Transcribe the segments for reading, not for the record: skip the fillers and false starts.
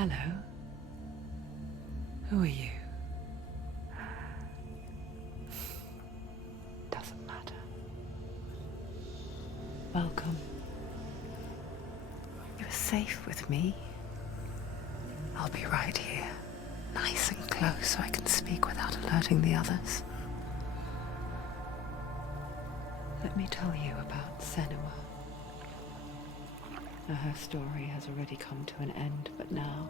Hello. Who are you? Doesn't matter. Welcome. You're safe with me. I'll be right here, nice and close so I can speak without alerting the others. Let me tell you about Senua. Now, her story has already come to an end, but now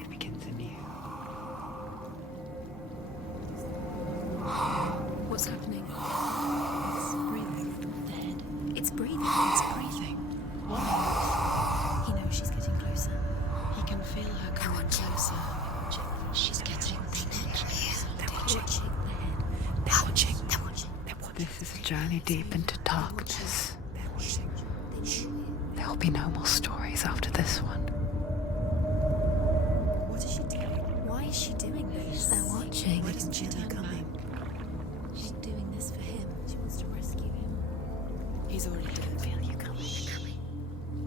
it begins anew. What's happening? It's breathing. The head. It's breathing. It's breathing. Why? He knows she's getting closer. He can feel her coming closer. She's getting closer. They're watching. They're watching. They're watching. They're watching. This is a journey deep into darkness. They're watching. There will be no more stories after this one. What is she doing? Why is she doing this? They're watching. Why doesn't she turn coming? She's doing this for him. She wants to rescue him. He's already dead. Feel you coming.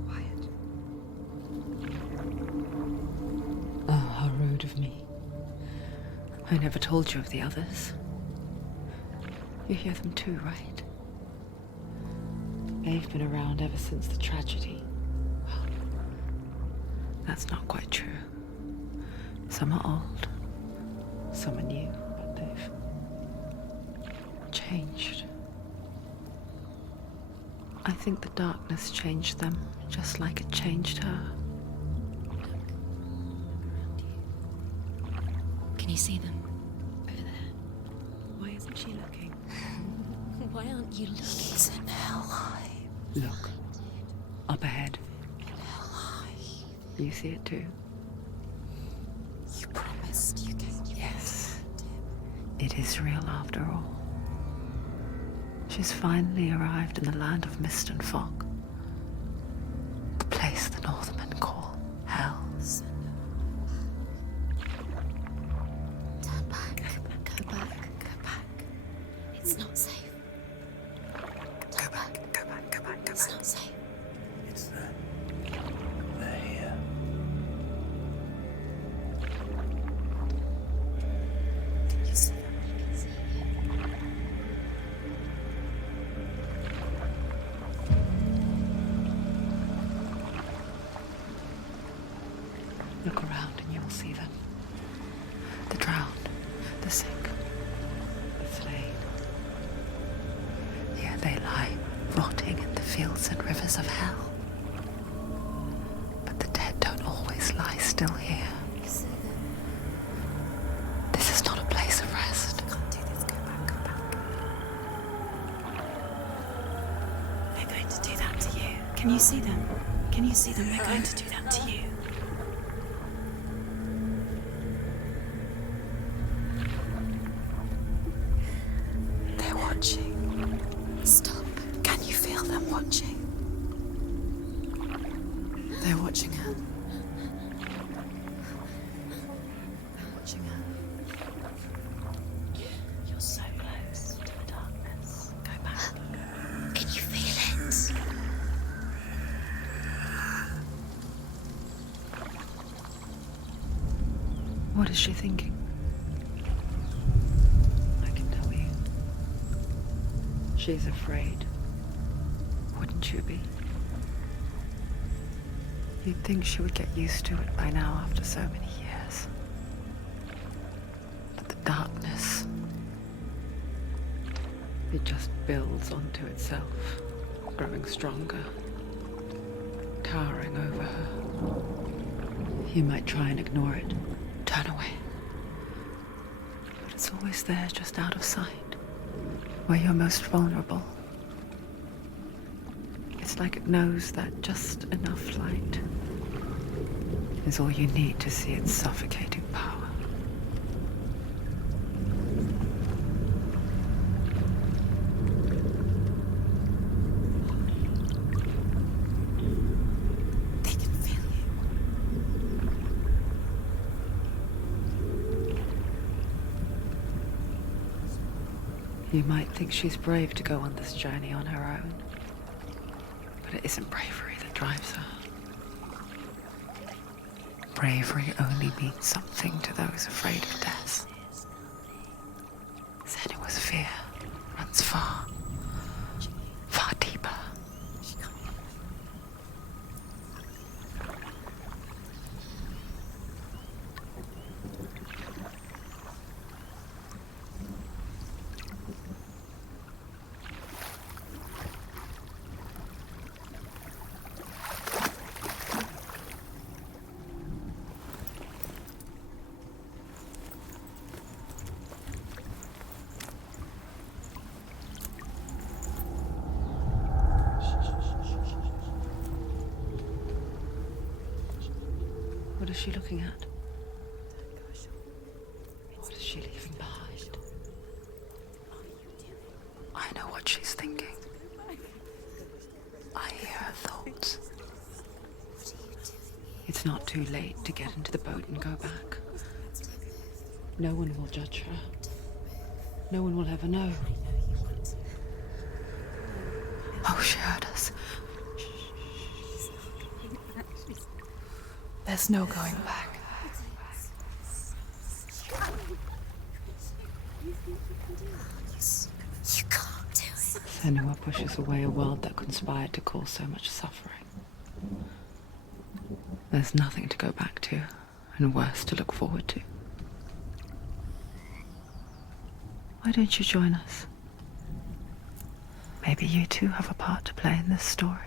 Quiet. Oh, how rude of me. I never told you of the others. You hear them too, right? They've been around ever since the tragedy. Well, that's not quite true. Some are old, some are new, but they've changed. I think the darkness changed them, just like it changed her. Can you see them? Over there. Why isn't she looking? Why aren't you looking? He's in hell. Look, up ahead. You see it too? You promised you gave. Yes. It is real after all. She's finally arrived in the land of mist and fog. The place the Northmen call Hell. Turn back. Go back. Go back. It's not safe. Go back. It's not safe. It's them. They're here. Can you see them? I can see Look around and you will see them. The drowned, the sick, the slain. Here they lie, rotting in the fields and rivers of hell. But the dead don't always lie still here. You see them? This is not a place of rest. Can't do this. Go back. Go back. They're going to do that to you. Can you see them? Can you see them? They're going to do that to you. They're watching. Stop. Can you feel them watching? They're watching her. They're watching her. You're so close to the darkness. Go back. Can you feel it? What is she thinking? I can tell you. She's afraid. Wouldn't you be? You'd think she would get used to it by now after so many years. But the darkness, it just builds onto itself, growing stronger, towering over her. You might try and ignore it, turn away. But it's always there, just out of sight, where you're most vulnerable. It's like it knows that just enough light is all you need to see its suffocating power. They can feel You might think she's brave to go on this journey on her own, but it isn't bravery that drives her. Bravery only means something to those afraid of death. Senua's fear runs far, far deeper. What is she looking at? What is she leaving behind? I know what she's thinking. I hear her thoughts. It's not too late to get into the boat and go back. No one will judge her. No one will ever know. Oh, she heard us. There's no going back. You can't do it. Senua pushes away a world that conspired to cause so much suffering. There's nothing to go back to, and worse to look forward to. Why don't you join us? Maybe you too have a part to play in this story.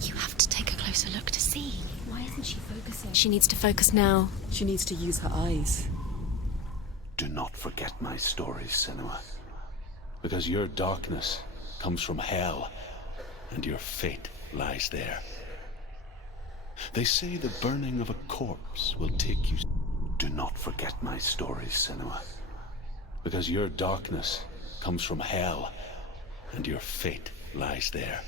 You have to take a closer look to see. Why isn't she focusing? She needs to focus now. She needs to use her eyes. Do not forget my stories, Senua. Because your darkness comes from hell, and your fate lies there. They say the burning of a corpse will take you... Do not forget my stories, Senua. Because your darkness comes from hell, and your fate lies there.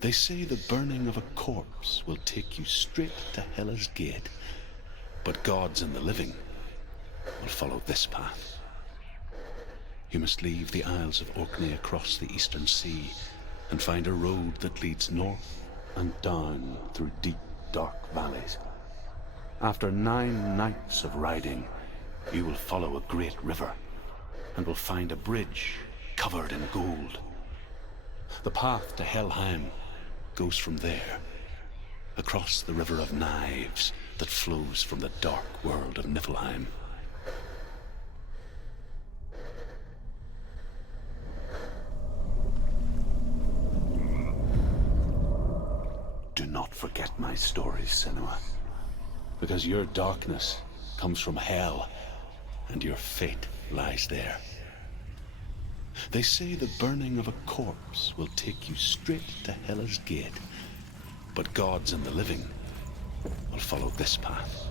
They say the burning of a corpse will take you straight to Hela's gate, but gods and the living will follow this path. You must leave the Isles of Orkney across the eastern sea and find a road that leads north and down through deep, dark valleys. After 9 nights of riding, you will follow a great river and will find a bridge covered in gold. The path to Helheim goes from there, across the river of knives that flows from the dark world of Niflheim. Do not forget my stories, Senua, because your darkness comes from hell, and your fate lies there. They say the burning of a corpse will take you straight to Hela's gate, but gods and the living will follow this path.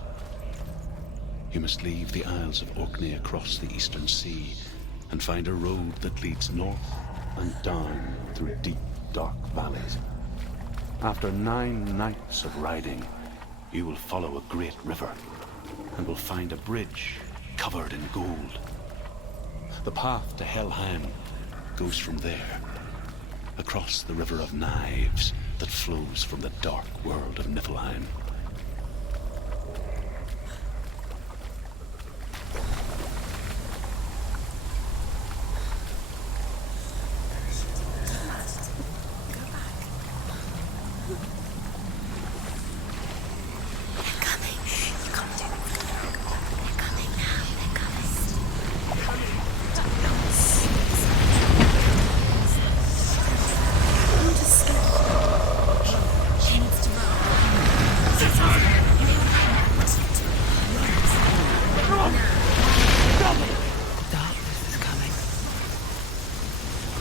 You must leave the Isles of Orkney across the eastern sea and find a road that leads north and down through deep, dark valleys. After 9 nights of riding, you will follow a great river and will find a bridge covered in gold. The path to Helheim goes from there, across the river of knives that flows from the dark world of Niflheim.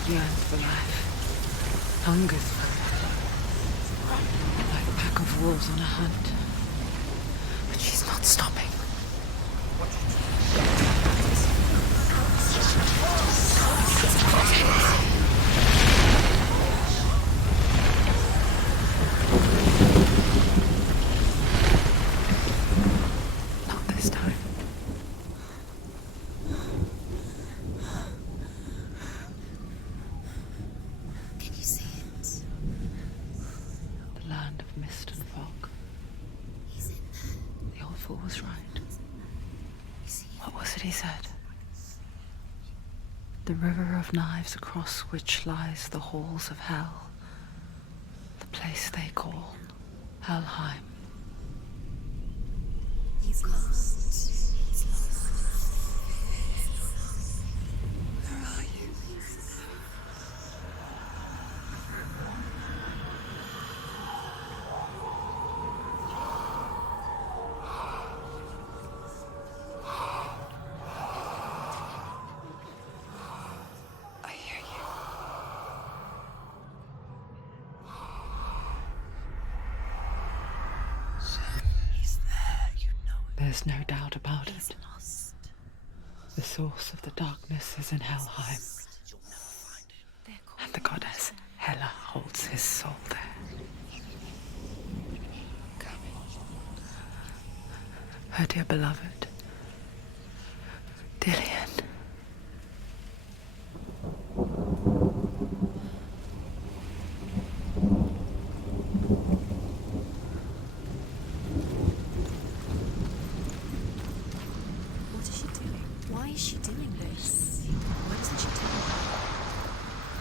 Yearns for life, hungers for it, like a pack of wolves on a hunt. But she's not stopping. of mist and fog. He's in there. The old fool was right. Is he? What was it he said? The river of knives across which lies the halls of hell. The place they call Helheim. He's lost. He's lost. Where are you? I hear you. He's there, you know it. There's no doubt about He's it. lost. The source of the darkness is in Helheim, and the goddess Hela holds his soul there. Her dear beloved, Dillian. What is she doing? Why is she doing this? Why doesn't she tell him?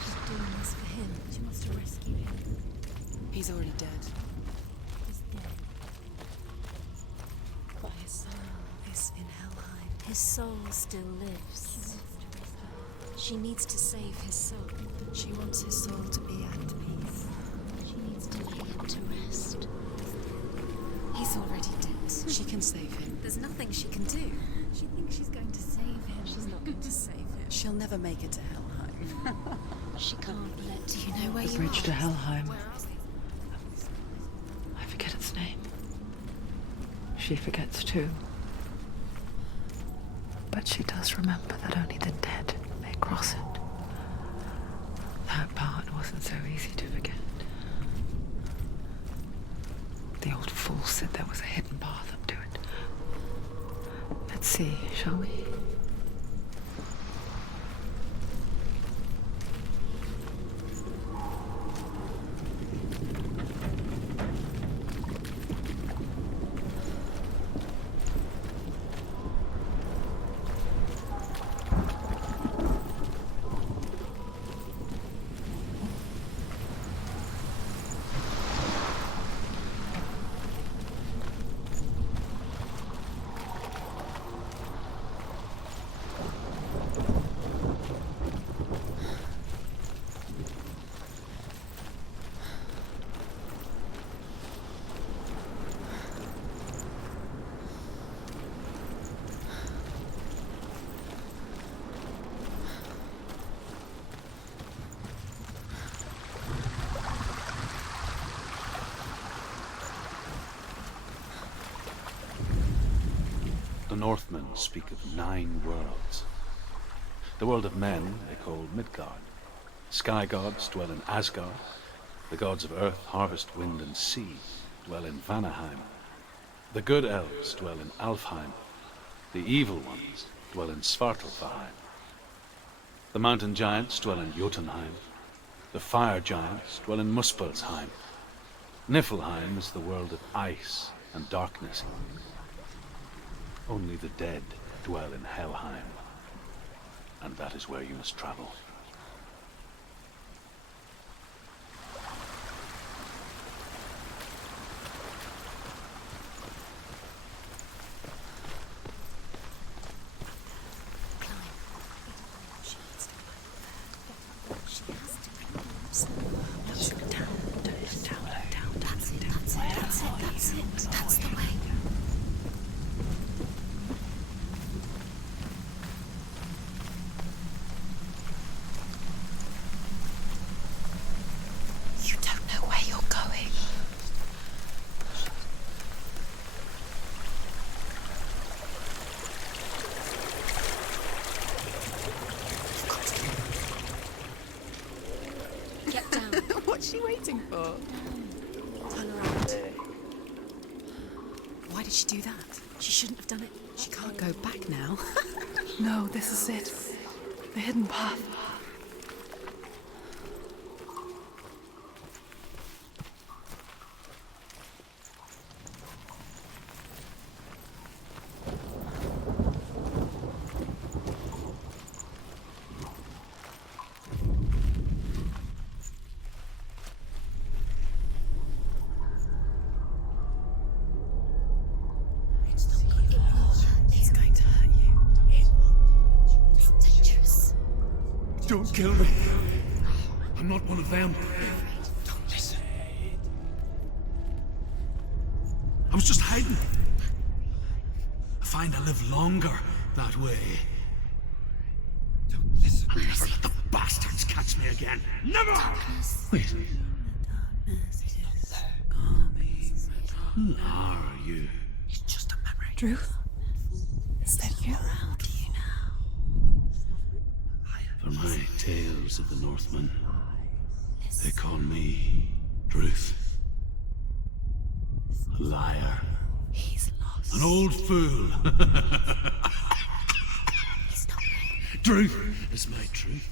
She's doing this for him. She wants to rescue him. He's already dead. He's dead. But his soul is in Helheim. His soul still lives. She needs to save his soul. She wants his soul to be at peace. She needs to lay him to rest. He's already dead. She can save him. There's nothing she can do. She thinks she's going to save him. She's not going to save him. She'll never make it to Helheim. She can't let. Do you know where The you bridge are? to Helheim. Where are we? I forget its name. She forgets too. But she does remember that only the dead may cross it. That part wasn't so easy to forget. The old fool said there was a hidden path up to it. Let's see, shall we? The Northmen speak of 9 worlds. The world of men they call Midgard. Sky gods dwell in Asgard. The gods of earth, harvest, wind, and sea dwell in Vanaheim. The good elves dwell in Alfheim. The evil ones dwell in Svartalfheim. The mountain giants dwell in Jotunheim. The fire giants dwell in Muspelheim. Niflheim is the world of ice and darkness. Only the dead dwell in Helheim, and that is where you must travel. She needs to go. She has to. No, down. That's it. That's the way. You don't know where you're going. Get down. What's she waiting for? Turn around. Why did she do that? She shouldn't have done it. She can't go back now. No, this is it. The hidden path. Don't kill me. I'm not one of them. Don't listen. I was just hiding. I find I live longer that way. Don't listen. Never let the bastards catch me again. Never! Wait. Who are you? It's just a memory. Druth? Is that you? For my tales of the Northmen, they call me Druth. A liar. He's lost. An old fool. He's not ready. Truth is my truth.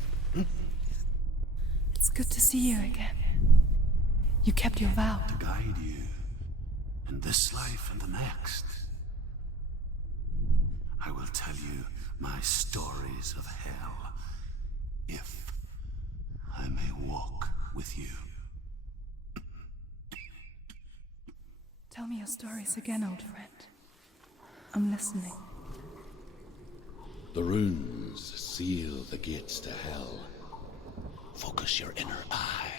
It's good to see you again. You kept your vow. To guide you in this life and the next. I will tell you my stories of hell, if I may walk with you. Tell me your stories again, old friend. I'm listening. The runes seal the gates to hell. Focus your inner eye,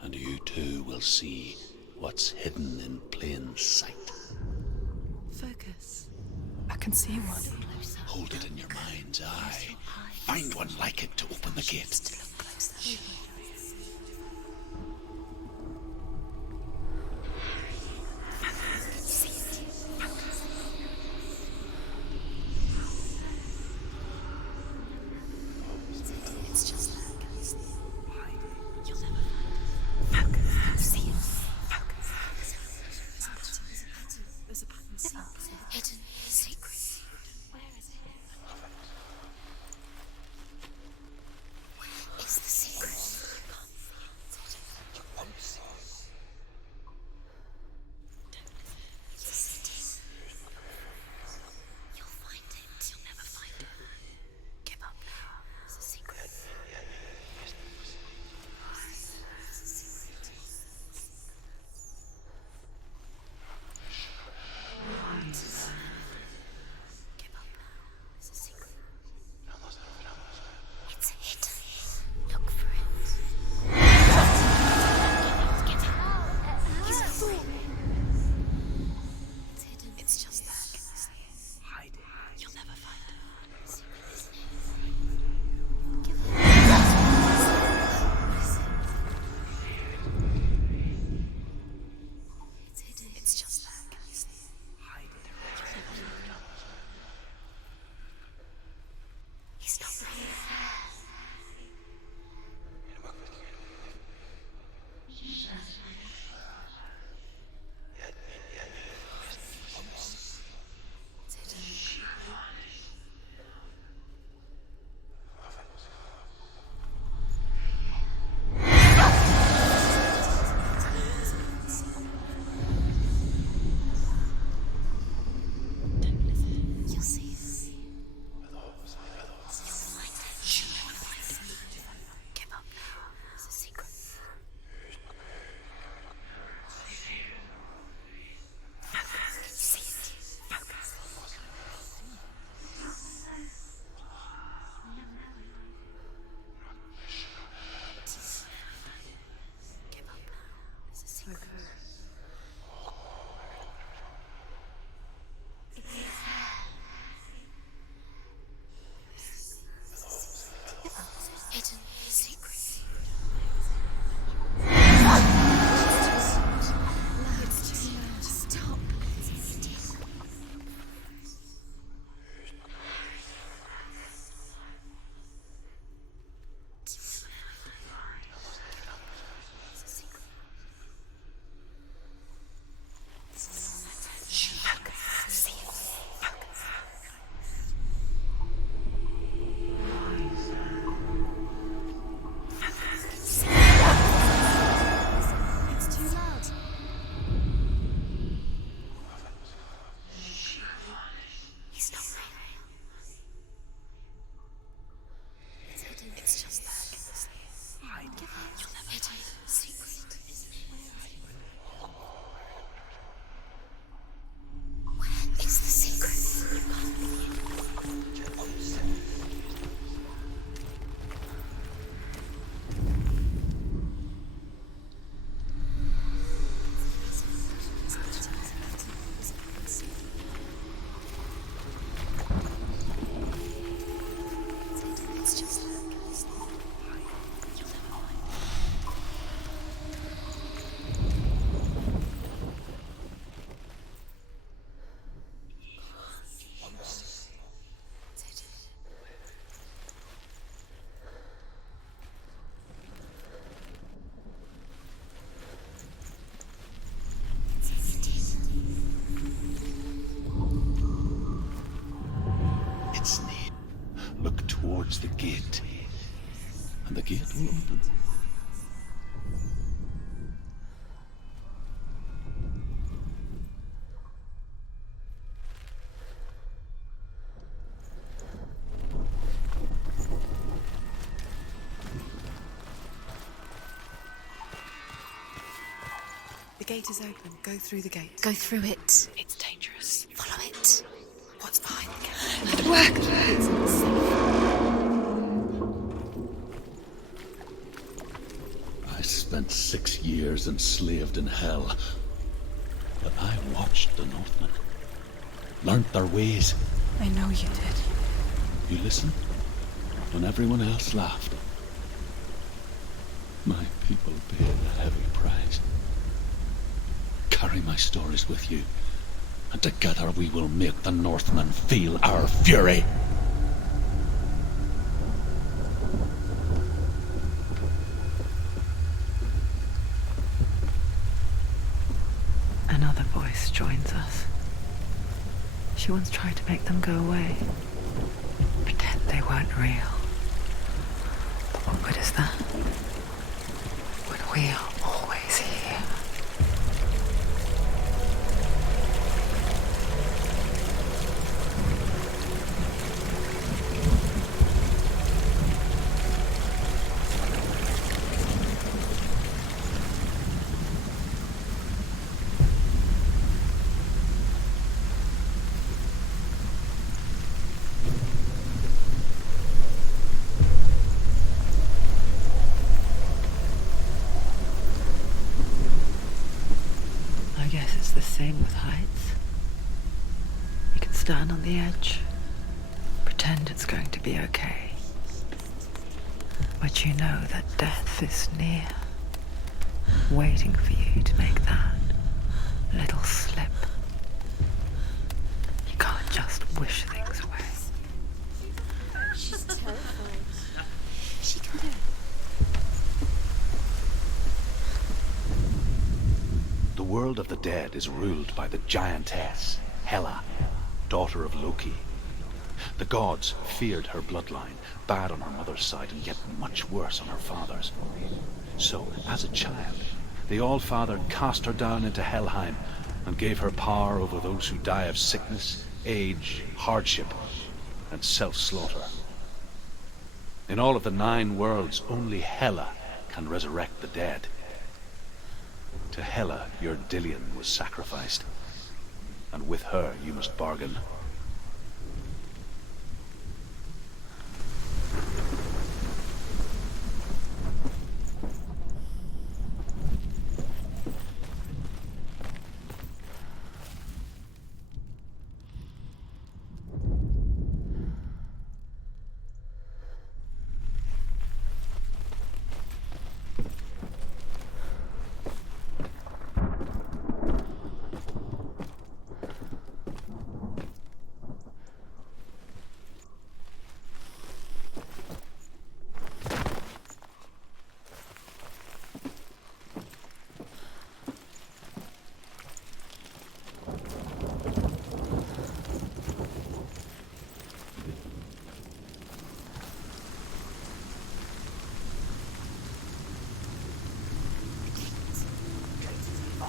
and you too will see what's hidden in plain sight. Focus. I can see one. Hold it in your mind's eye. Find one like it to open the gate. It's just like you'll never focus. See it. Focus. There's a pattern. Hidden secret. Where is it? What is the secret? gate will open. The gate is open. Go through the gate. Go through it. It's dangerous. Follow it. What's behind the gate? Let it work. It's not safe. I spent 6 years enslaved in hell. But I watched the Northmen. Learnt their ways. I know you did. You listened when everyone else laughed. My people paid a heavy price. Carry my stories with you, and together we will make the Northmen feel our fury. Another voice joins us. She once tried to make them go away. Pretend they weren't real. But what good is that? When we are always here. I guess it's the same with heights. You can stand on the edge, pretend it's going to be okay. But you know that death is near, waiting for you to make that little slip. You can't just wish things away. She's terrified. She can do it. The world of the dead is ruled by the giantess, Hela, daughter of Loki. The gods feared her bloodline, bad on her mother's side and yet much worse on her father's. So, as a child, the All-Father cast her down into Helheim and gave her power over those who die of sickness, age, hardship, and self-slaughter. In all of the 9 worlds, only Hela can resurrect the dead. To Hela, your Dillion was sacrificed, and with her you must bargain.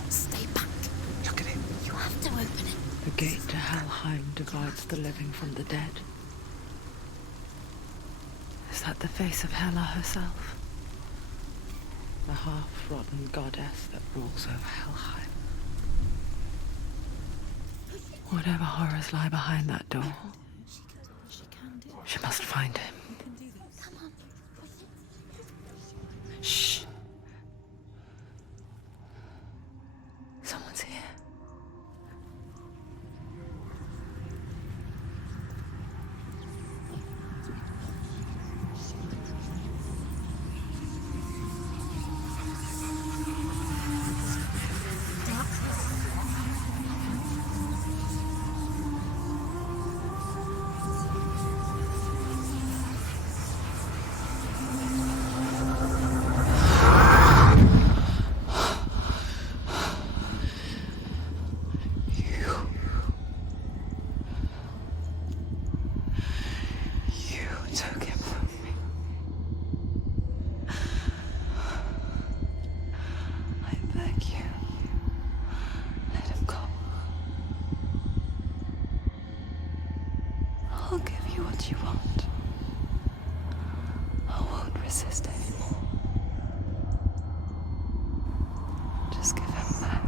Stay back. Look at him. You have to open it. The gate to Helheim divides the living from the dead. Is that the face of Hela herself? The half-rotten goddess that rules over Helheim. Whatever horrors lie behind that door, she must find him. Come on. Shh. Someone's here. Just give him back.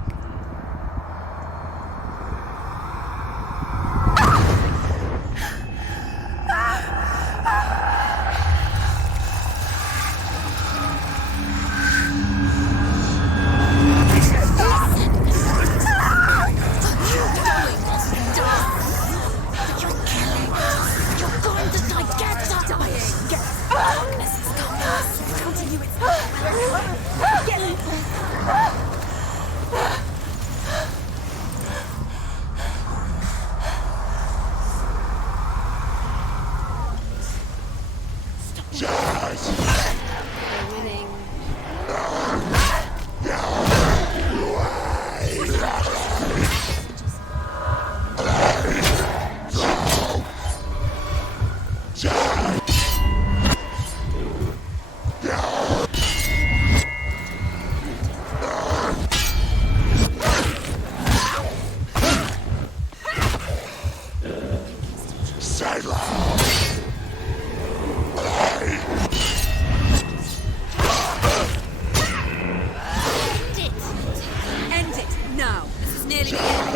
End it now. This is nearly the end.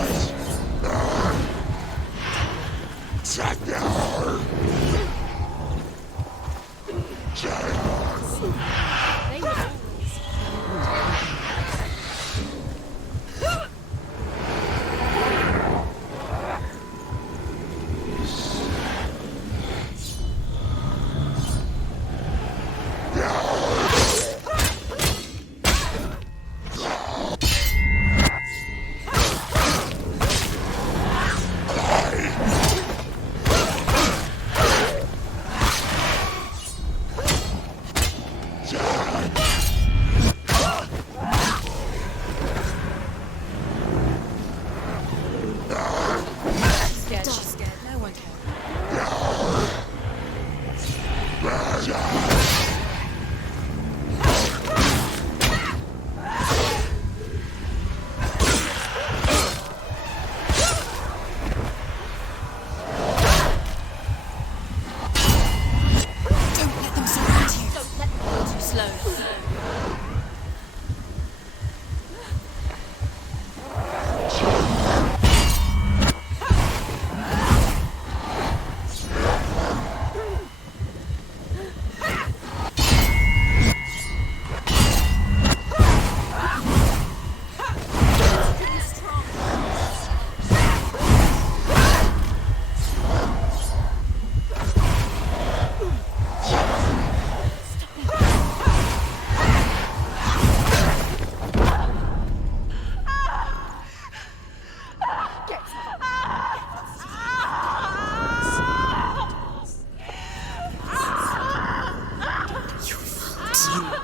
They were always scared. She's scared. No one cares. Don't let them surround you. Don't let them go too slow.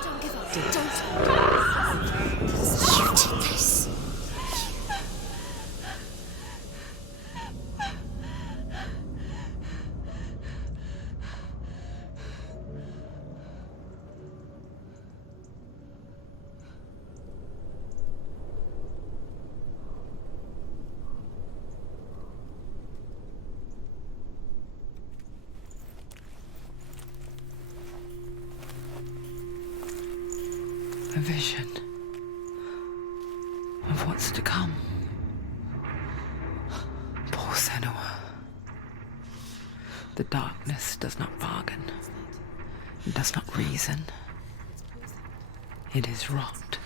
Don't give up. Don't. You did this. A vision of what's to come. Poor Senua. The darkness does not bargain. It does not reason. It is rot.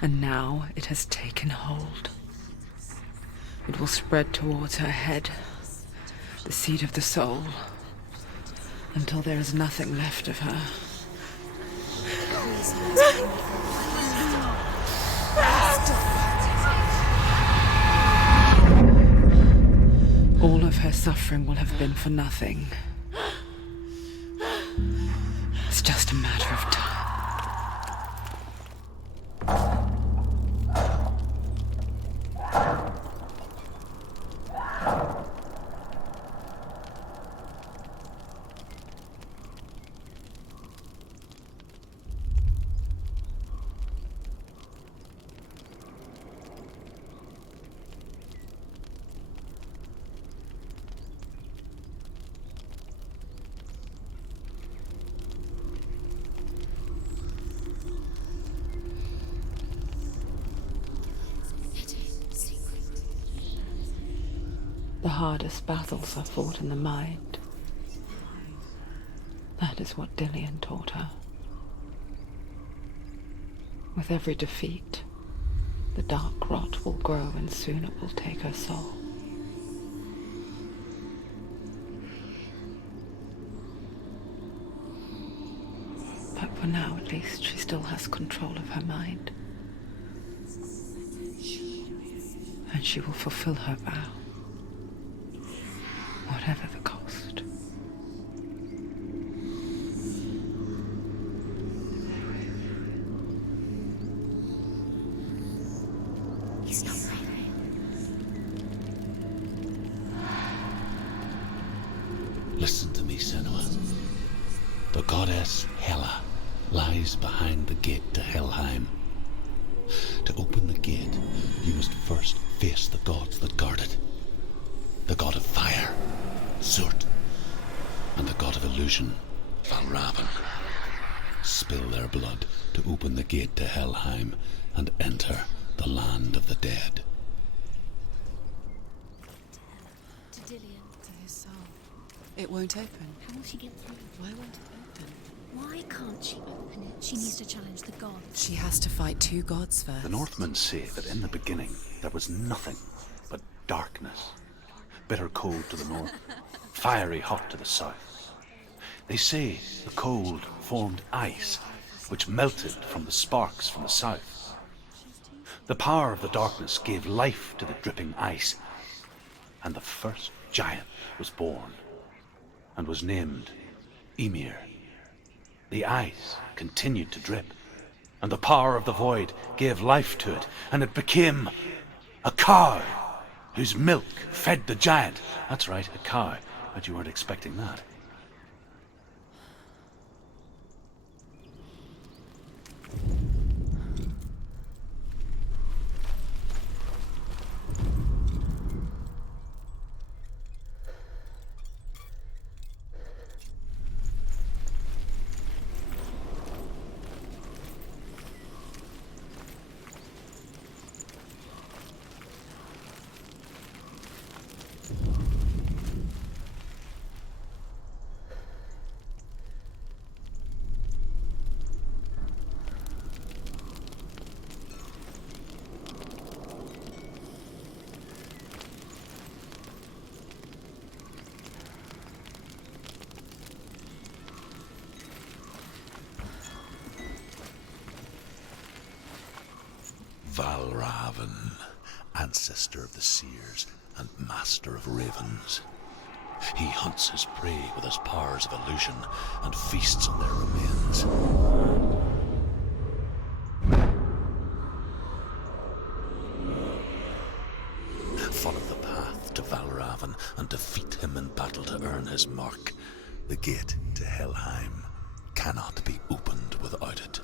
And now it has taken hold. It will spread towards her head, the seat of the soul, until there is nothing left of her. All of her suffering will have been for nothing. It's just a matter of time. The hardest battles are fought in the mind. That is what Dillian taught her. With every defeat, the dark rot will grow and soon it will take her soul. But for now, at least, she still has control of her mind. And she will fulfill her vow, whatever the cost. He's not breathing. Listen to me, Senua. The goddess Hela lies behind the gate to Helheim. To open the gate, you must first face the gods that guard it. The god of fire, Zurt, and the god of illusion, Valravan. Spill their blood to open the gate to Helheim and enter the land of the dead. To Dillian. To his soul. It won't open. How will she get through? Why won't it open? Why can't she open it? She needs to challenge the gods. She has to fight 2 gods first. The Northmen say that in the beginning there was nothing but darkness. Bitter cold to the north, fiery hot to the south. They say the cold formed ice, which melted from the sparks from the south. The power of the darkness gave life to the dripping ice, and the first giant was born, and was named Ymir. The ice continued to drip, and the power of the void gave life to it, and it became a cow whose milk fed the giant. That's right, a cow. But you weren't expecting that. Valravan, ancestor of the seers and master of ravens. He hunts his prey with his powers of illusion and feasts on their remains. Follow the path to Valravan and defeat him in battle to earn his mark. The gate to Helheim cannot be opened without it.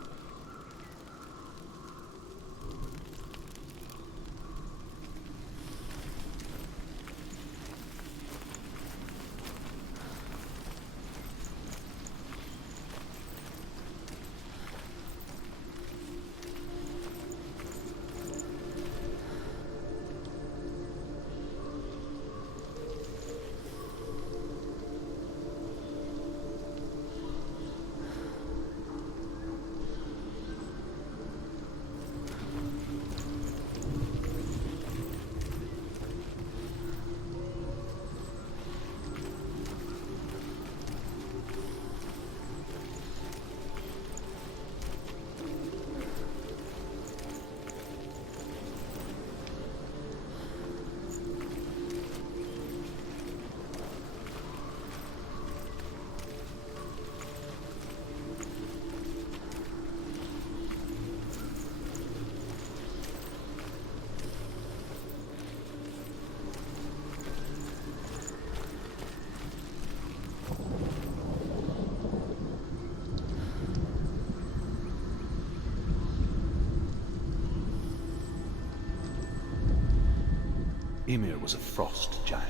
Ymir was a frost giant,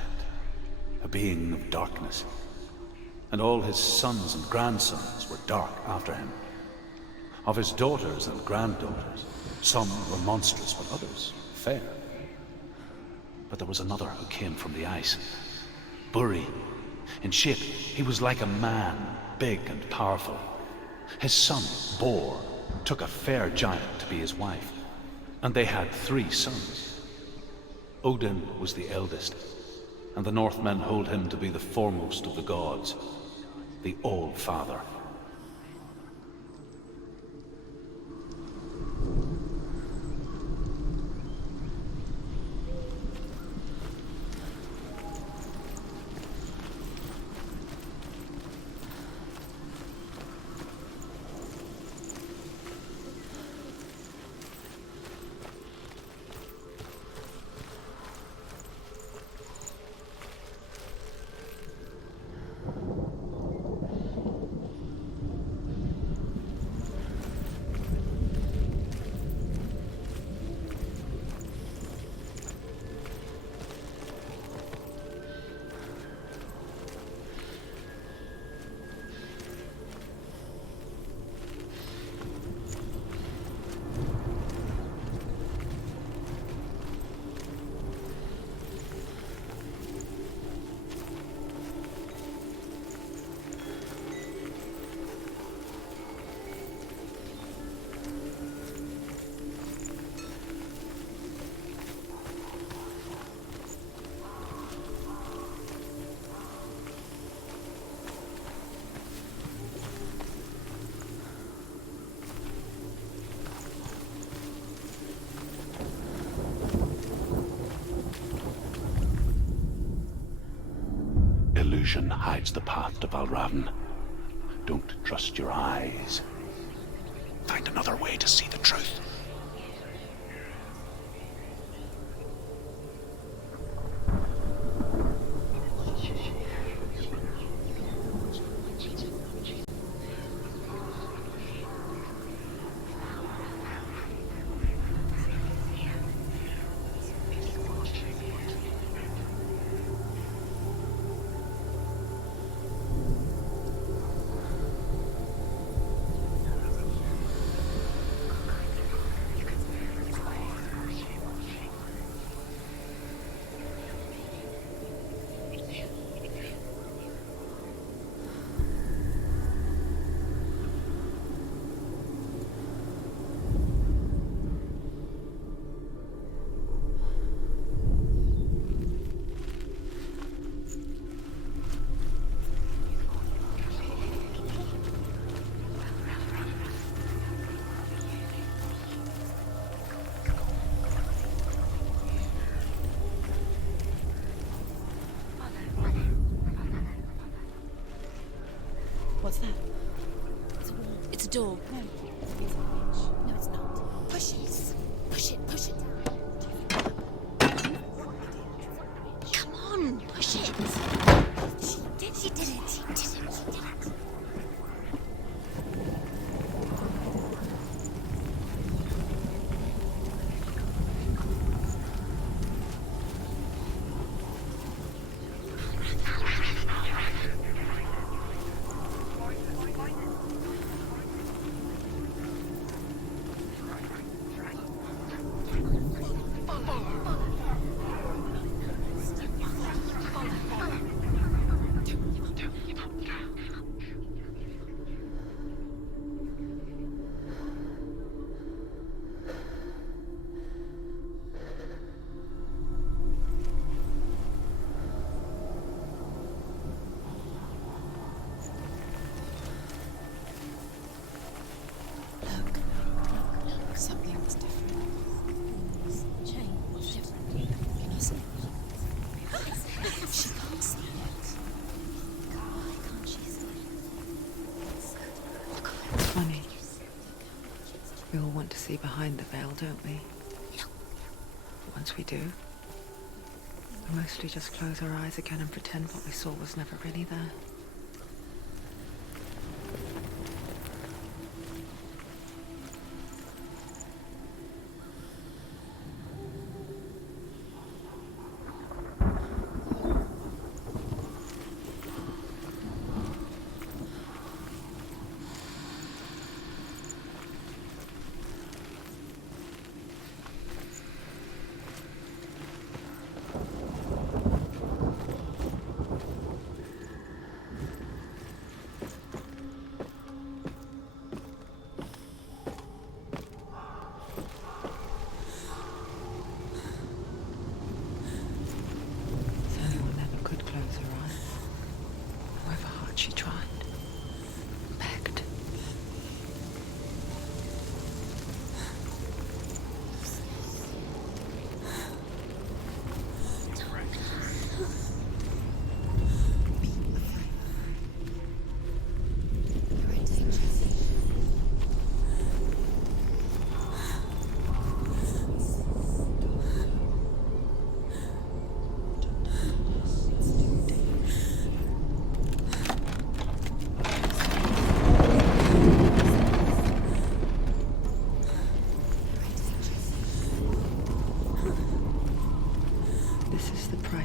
a being of darkness, and all his sons and grandsons were dark after him. Of his daughters and granddaughters, some were monstrous, but others fair. But there was another who came from the ice. Buri. In shape, he was like a man, big and powerful. His son, Bor, took a fair giant to be his wife, and they had 3 sons. Odin was the eldest, and the Northmen hold him to be the foremost of the gods, the All-Father. Illusion hides the path to Valravn. Don't trust your eyes. Find another way to see the truth. What's that? It's a wall. It's a door. No, it's a bridge. No, it's not. Push it. Push it. Push it. Come on, push it. She did it. She did it. She did it. Something's different. Jane, what's different? Can you see it? She can't see it. Why can't she see it? It's funny. We all want to see behind the veil, don't we? But once we do, we mostly just close our eyes again and pretend what we saw was never really there.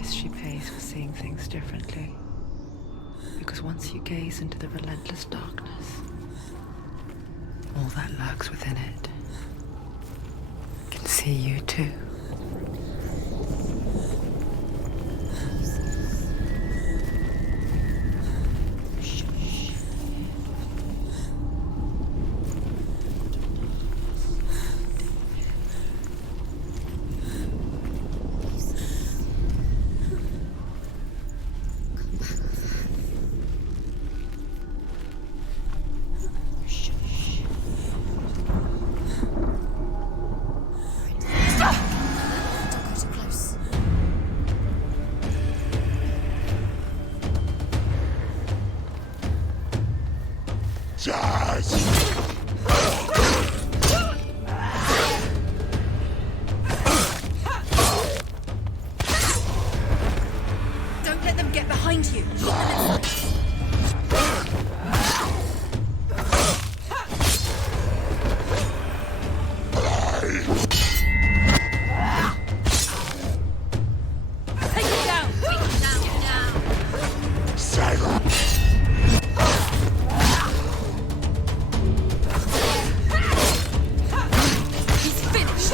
price she pays for seeing things differently. Because once you gaze into the relentless darkness, all that lurks within it can see you too. Don't let them get behind you. Keep them in sight. Take him down. Take him down. He's finished.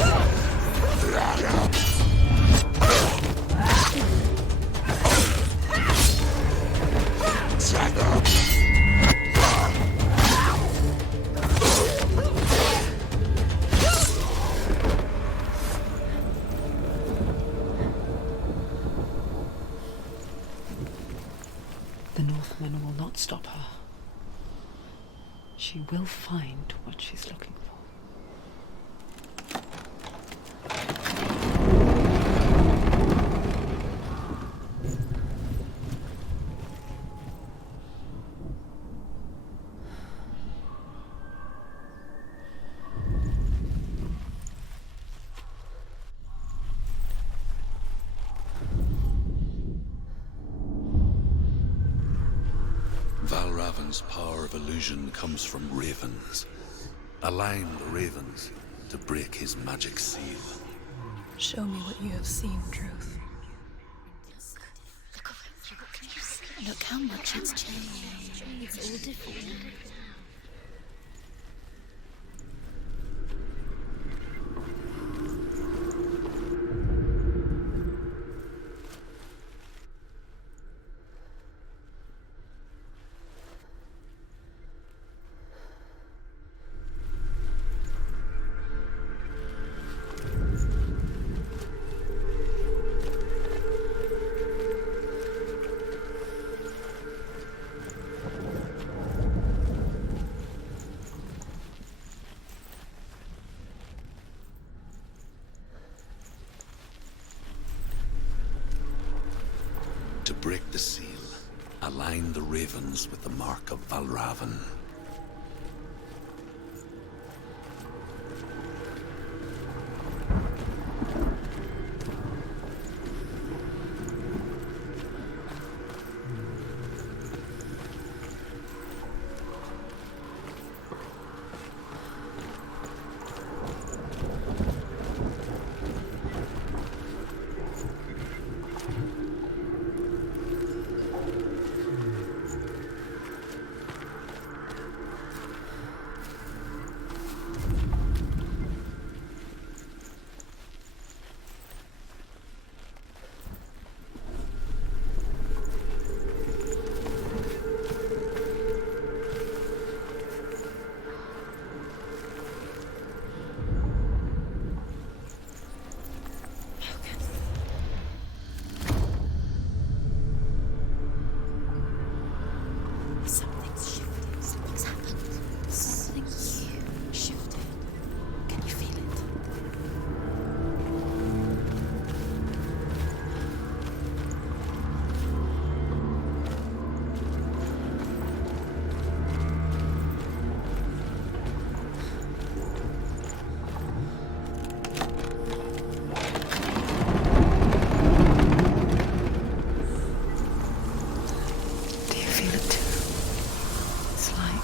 The Northman will not stop her. She will find what she's looking for. Valravan's power of illusion comes from ravens. Align the ravens to break his magic seal. Show me what you have seen, Truth. Look how much it's changed. It's all different. To break the seal, align the ravens with the mark of Valravan. Something's shifted. Something's happened. Something huge shifted. Can you feel it? Do you feel it too? It's like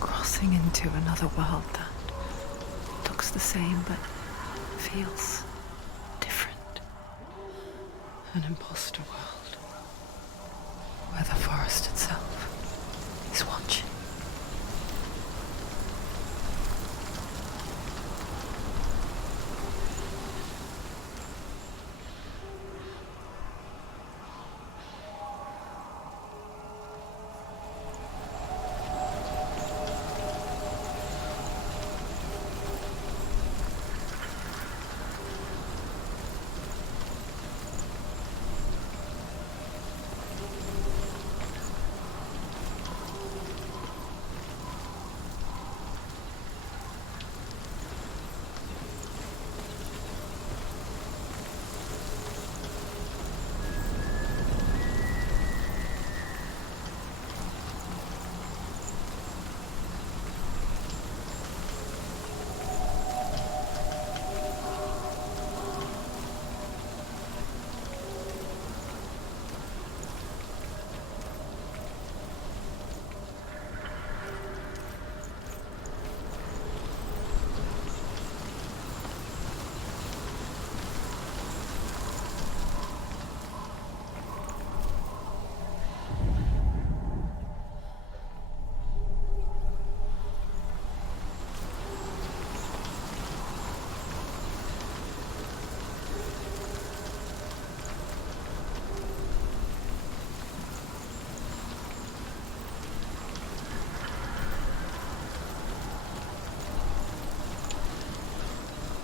crossing into another world that looks the same but feels different. An imposter world where the forest itself is watching.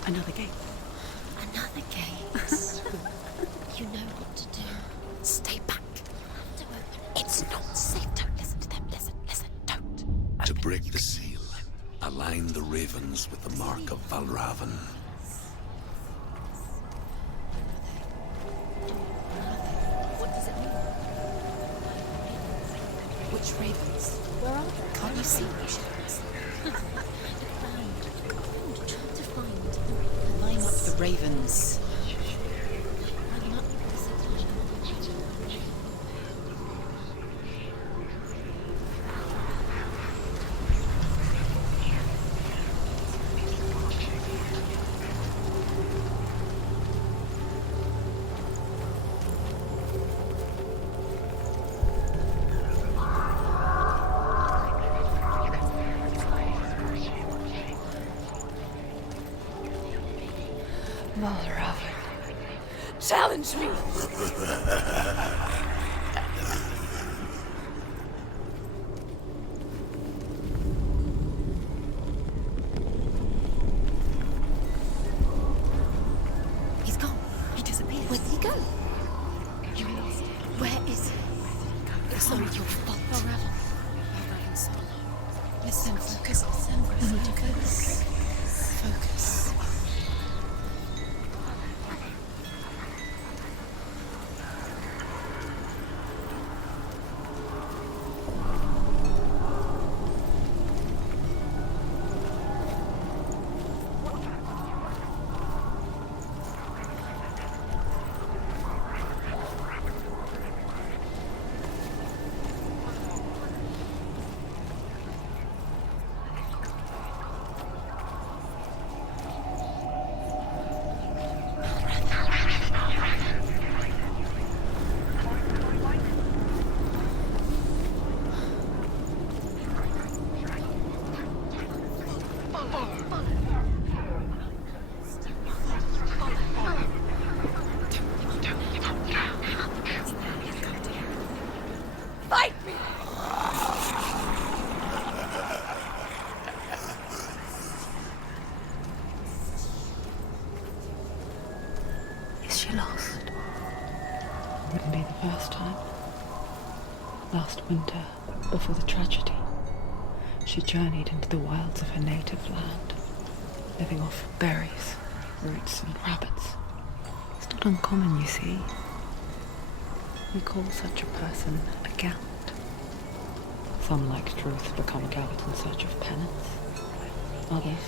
Another gate. Another gate. You know what to do. Stay back. Don't open. It's not safe. Don't listen to them. Listen, don't. To break the seal, align the ravens with the mark of Valravan. What does it mean? Which ravens? Where are they? Can't you see? Trying to find. Line up the ravens. I'm not Valravan. challenge me. He's gone. He disappeared. Where did he go? You lost him. Where is he? It's all your fault. Valravan soul. Listen, focus. Focus. Focus. Fight me! Is she lost? Wouldn't be the first time. Last winter, before the tragedy, she journeyed into the wilds of her native land, living off berries, roots, and rabbits. It's not uncommon, you see. We call such a person a Gaunt. Some, like Truth, become Gaunt in search of penance. Others,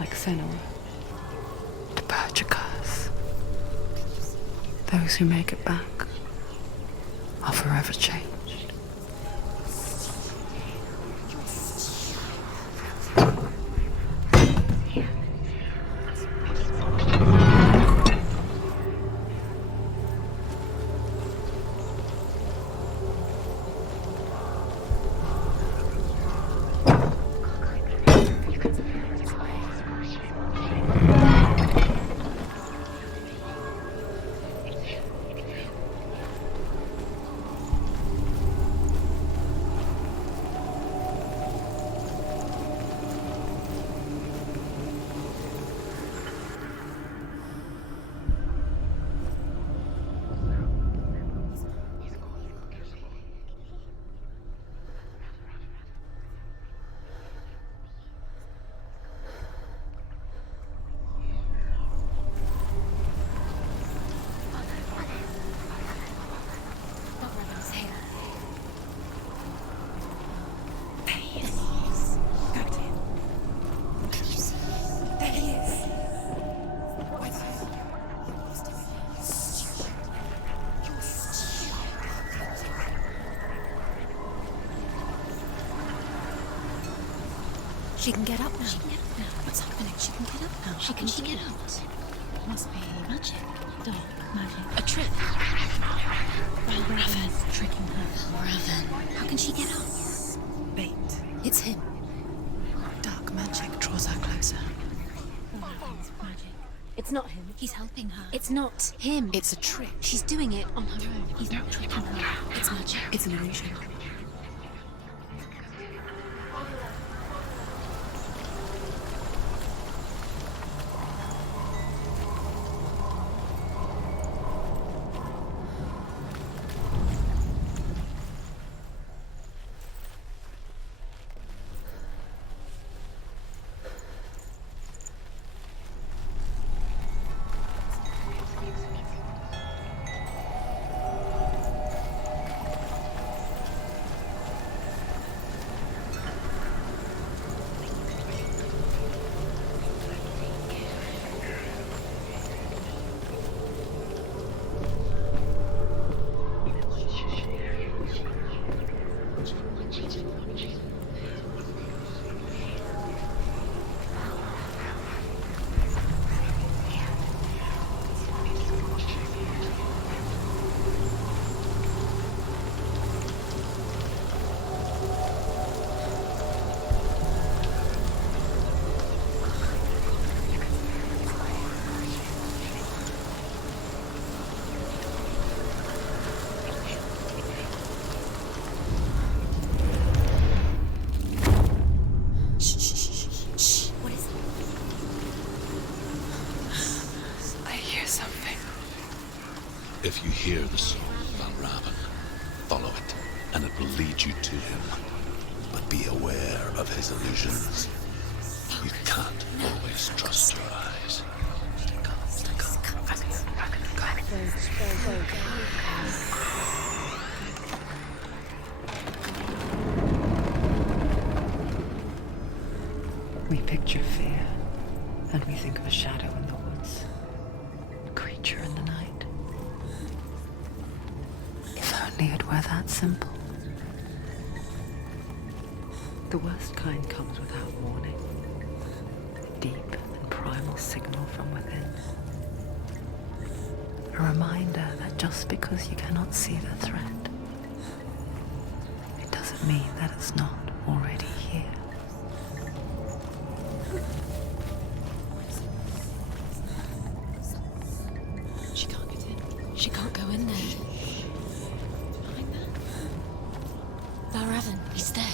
like Senua, to purge a curse. Those who make it back are forever changed. She can get up now. What's happening? She can get up now. How can she get out? Must be Magic. dark magic. A trick. Raven tricking her. Raven. How can she get out? Bait. It's him. Dark magic draws her closer. Raven's magic. It's not him. He's helping her. It's not him. It's a trick. She's doing it on her own. He's not tricking her. It's magic. It's an illusion. If you hear the song of Raven, follow it, and it will lead you to him. But be aware of his illusions. You can't always trust your eyes. We picture fear, and we think of a shadow in the woods, a creature in the night. If only it were that simple. The worst kind comes without warning. A deep and primal signal from within. A reminder that just because you cannot see the threat, it doesn't mean that it's not already here. She can't get in. She can't go in there. Behind there? Raven, he's there.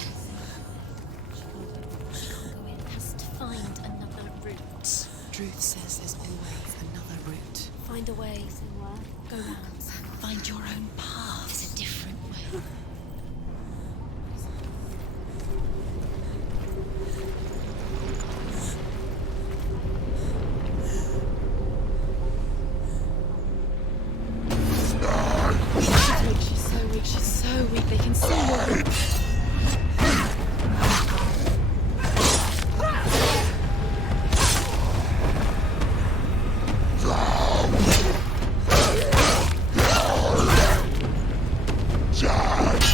She can't go in. Has to find another route. Truth says there's always another route. Find a way, Senua. Go round. Find your own path. There's a different way. She's so weak, they can see her. Die!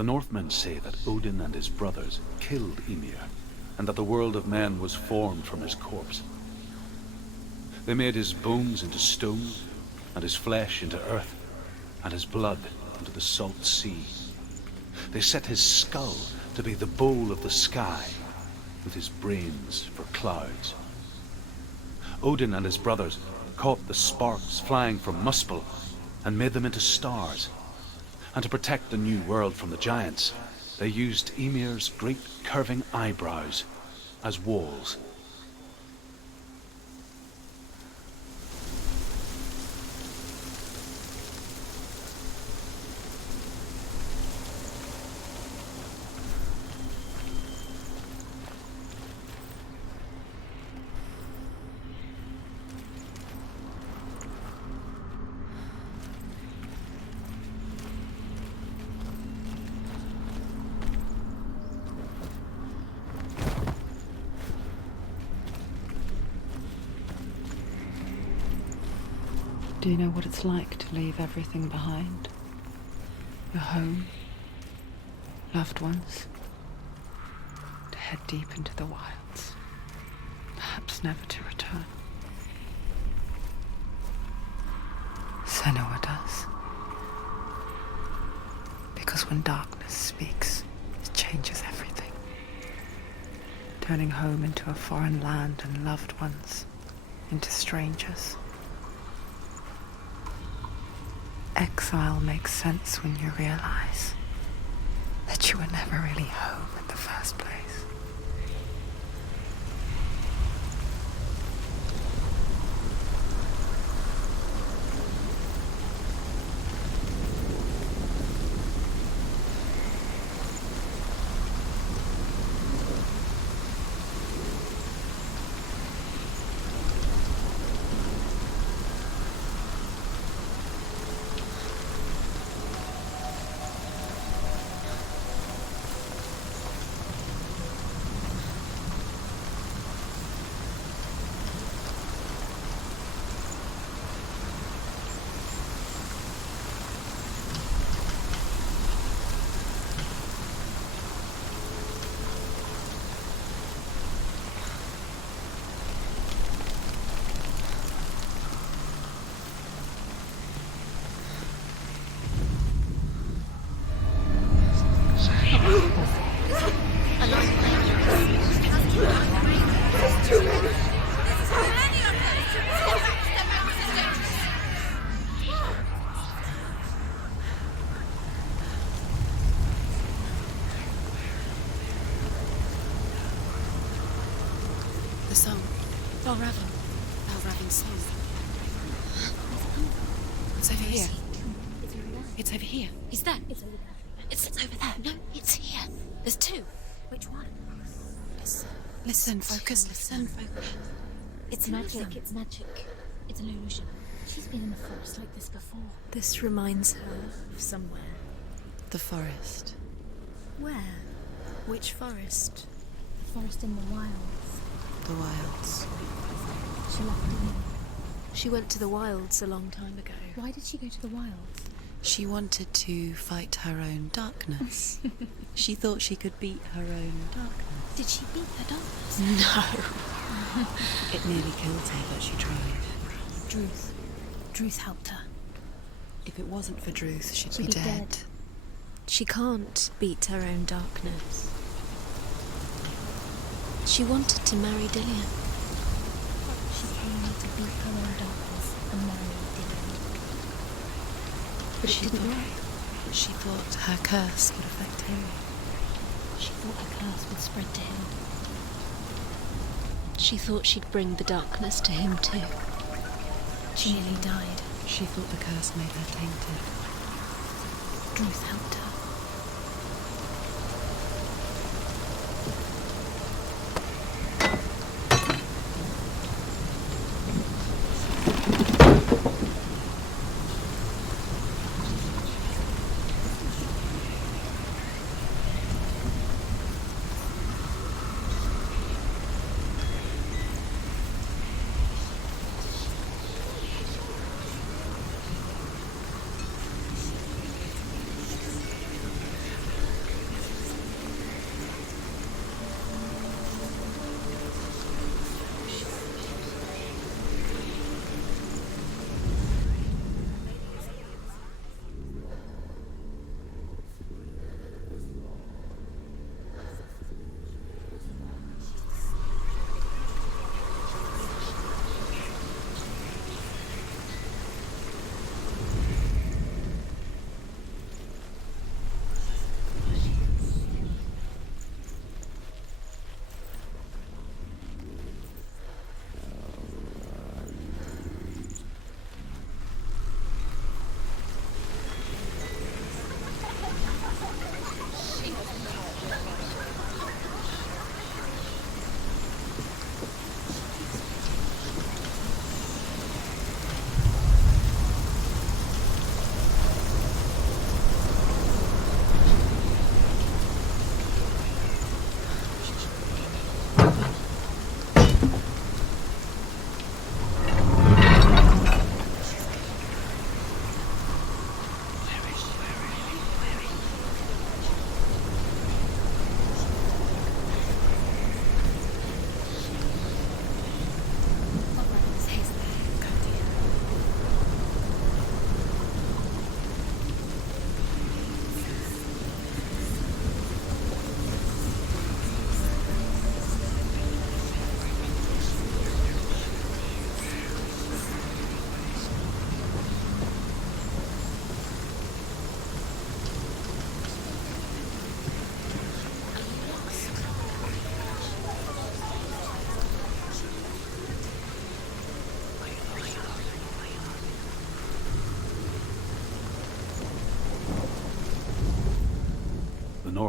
The Northmen say that Odin and his brothers killed Ymir, and that the world of men was formed from his corpse. They made his bones into stone, and his flesh into earth, and his blood into the salt sea. They set his skull to be the bowl of the sky, with his brains for clouds. Odin and his brothers caught the sparks flying from Muspel and made them into stars. And to protect the new world from the giants, they used Ymir's great curving eyebrows as walls. Do you know what it's like to leave everything behind? Your home, loved ones, to head deep into the wilds, perhaps never to return. Senua does. Because when darkness speaks, it changes everything, turning home into a foreign land and loved ones into strangers. Exile makes sense when you realize that you were never really home in the first place. The song. Balravin's song. It's over here. It's over here. Is that? It's over there. No, it's here. There's two. Which one? Listen, focus, listen, focus. It's magic. It's magic. It's an illusion. She's been in the forest like this before. This reminds her Of somewhere. the forest. Where? Which forest? The forest in the wilds. The wilds. She left me. She went to the wilds a long time ago. Why did she go to the wilds? She wanted to fight her own darkness. She thought she could beat her own darkness. Did she beat her darkness? No. It nearly killed her, but she tried. Druth. Druth helped her. If it wasn't for Druth, she'd She'd be be dead. dead. She can't beat her own darkness. She wanted to marry Dillian. She came to beat her own darkness and marry Dylan. But she thought her curse would affect him. She thought her curse would spread to him. She thought she'd bring the darkness to him too. She nearly died. She thought the curse made her tainted. Druth helped her.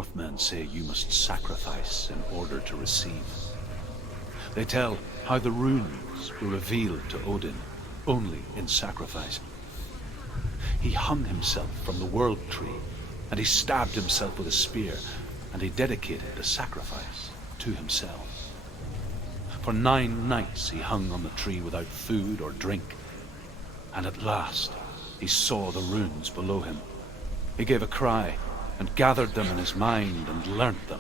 Northmen say you must sacrifice in order to receive. They tell how the runes were revealed to Odin only in sacrifice. He hung himself from the world tree, and he stabbed himself with a spear, and he dedicated the sacrifice to himself. For 9 nights he hung on the tree without food or drink, and at last he saw the runes below him. He gave a cry, and gathered them in his mind and learnt them.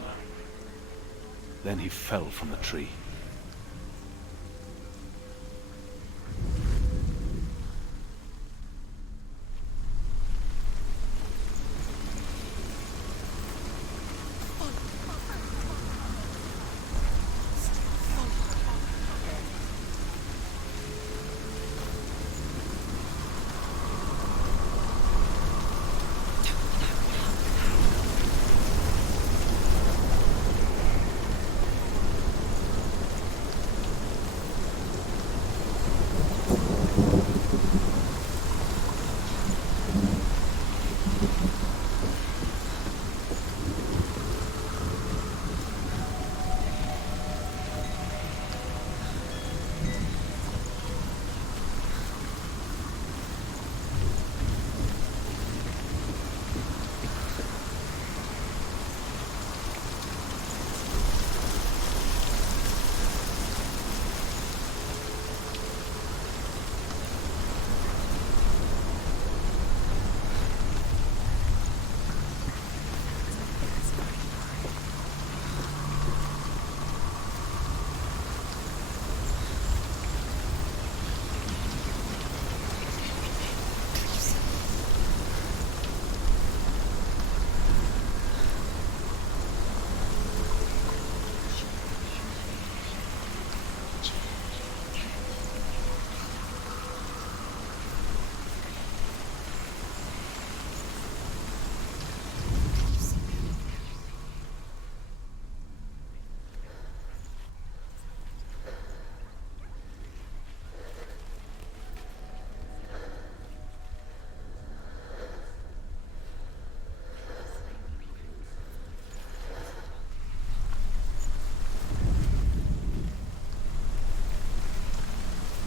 Then he fell from the tree.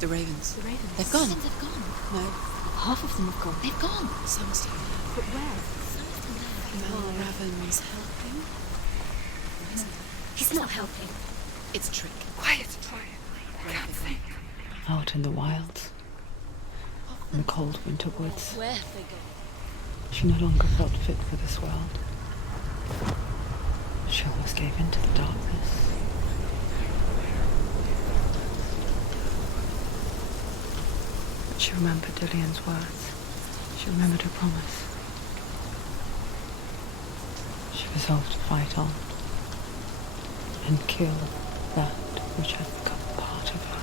The ravens. The ravens. They've gone. They've gone. No, Half of them have gone. They've gone. some are still there. But where? Some of them there. Mel Raven's helping. He's not helping. It's a trick. Quiet. I can't think. Out in the wilds, in the cold winter woods, Where have they gone? she no longer felt fit for this world. She almost gave in to the darkness. But she remembered Dillian's words. She remembered her promise. She resolved to fight on and kill that which had become part of her.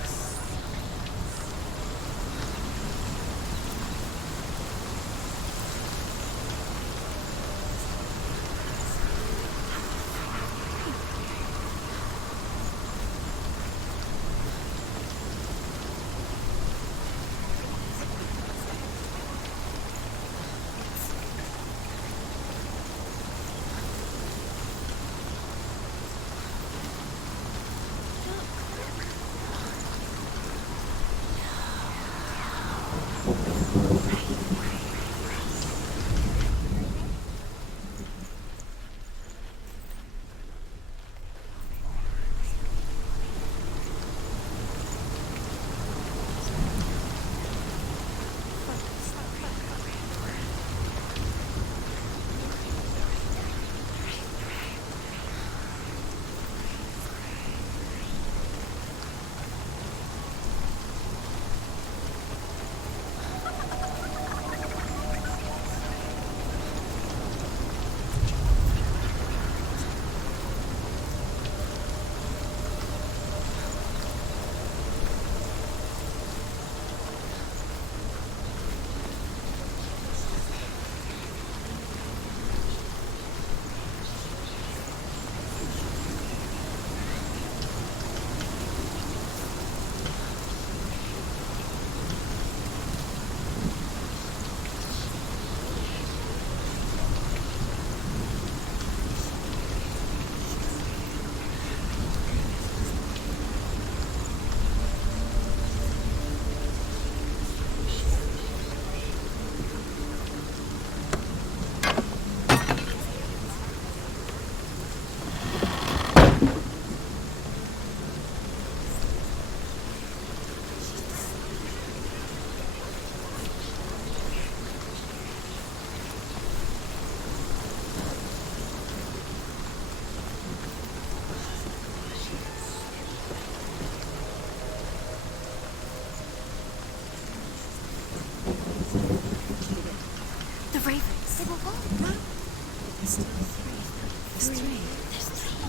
There's three.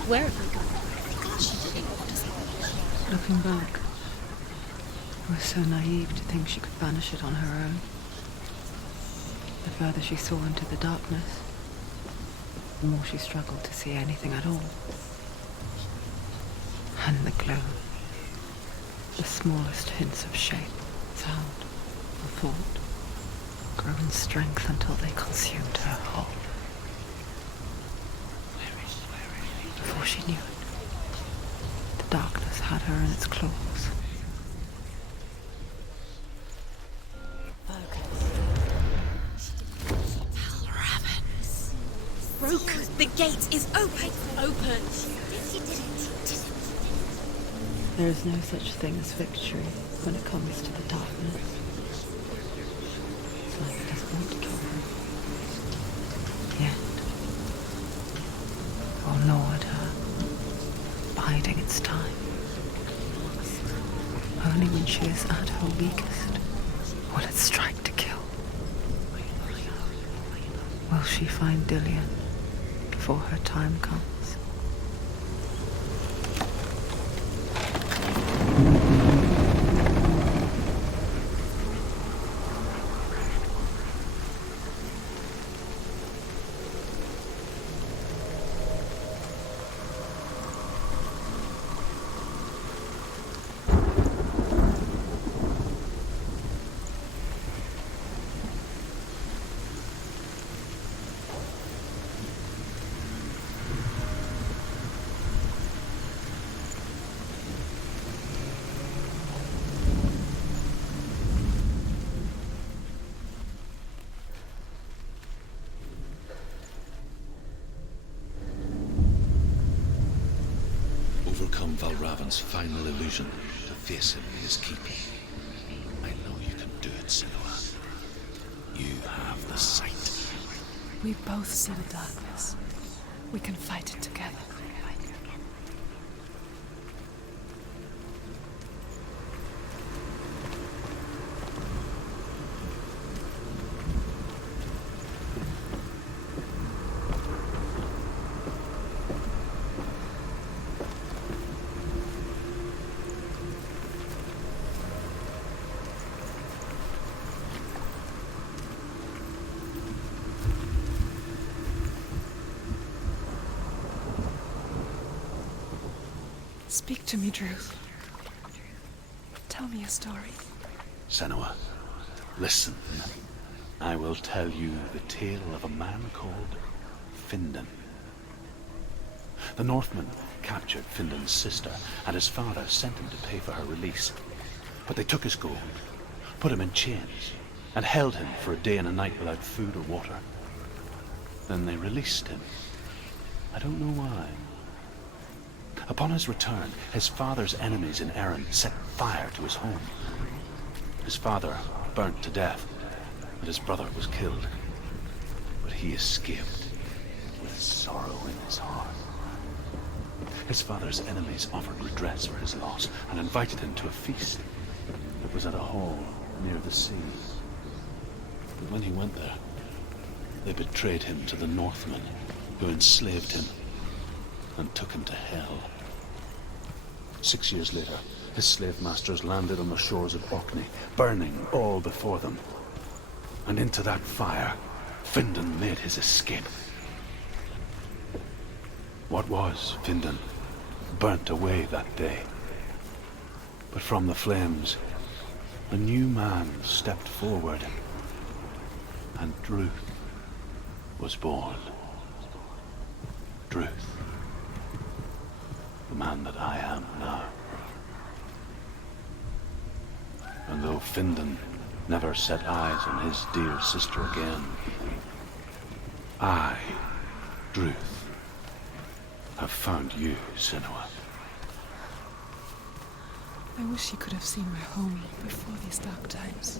Where have they gone? She didn't. What does that mean? Looking back, I was so naive to think she could banish it on her own. The further she saw into the darkness, the more she struggled to see anything at all. And the gloom, the smallest hints of shape, sound, or thought, grow in strength until they consumed her whole. Before she knew it, the darkness had her in its claws. Broken. The gate is open. Open. There is no such thing as victory when it comes to the darkness. It's like it doesn't want to kill her. Yet, it will gnaw at her, biding its time. Only when she is at her weakest will it strike to kill. Will she find Dillian before her time comes? Overcome Valravan's final illusion to face him in his keep. I know you can do it, Senua. You have the sight. We both see the darkness. We can fight it together. Speak to me, Druth. Tell me a story. Senua, listen. I will tell you the tale of a man called Findan. The Northmen captured Findan's sister, and his father sent him to pay for her release. But they took his gold, put him in chains, and held him for a day and a night without food or water. Then they released him. I don't know why. Upon his return, his father's enemies in Erin set fire to his home. His father burnt to death, and his brother was killed. But he escaped with sorrow in his heart. His father's enemies offered redress for his loss and invited him to a feast. It was at a hall near the sea. But when he went there, they betrayed him to the Northmen, who enslaved him and took him to hell. 6 years later, his slave masters landed on the shores of Orkney, burning all before them. And into that fire, Findan made his escape. What was Findan burnt away that day. But from the flames, a new man stepped forward, and Druth was born. Druth. The man that I am now. And though Findan never set eyes on his dear sister again, I, Druth, have found you, Senua. I wish you could have seen my home before these dark times.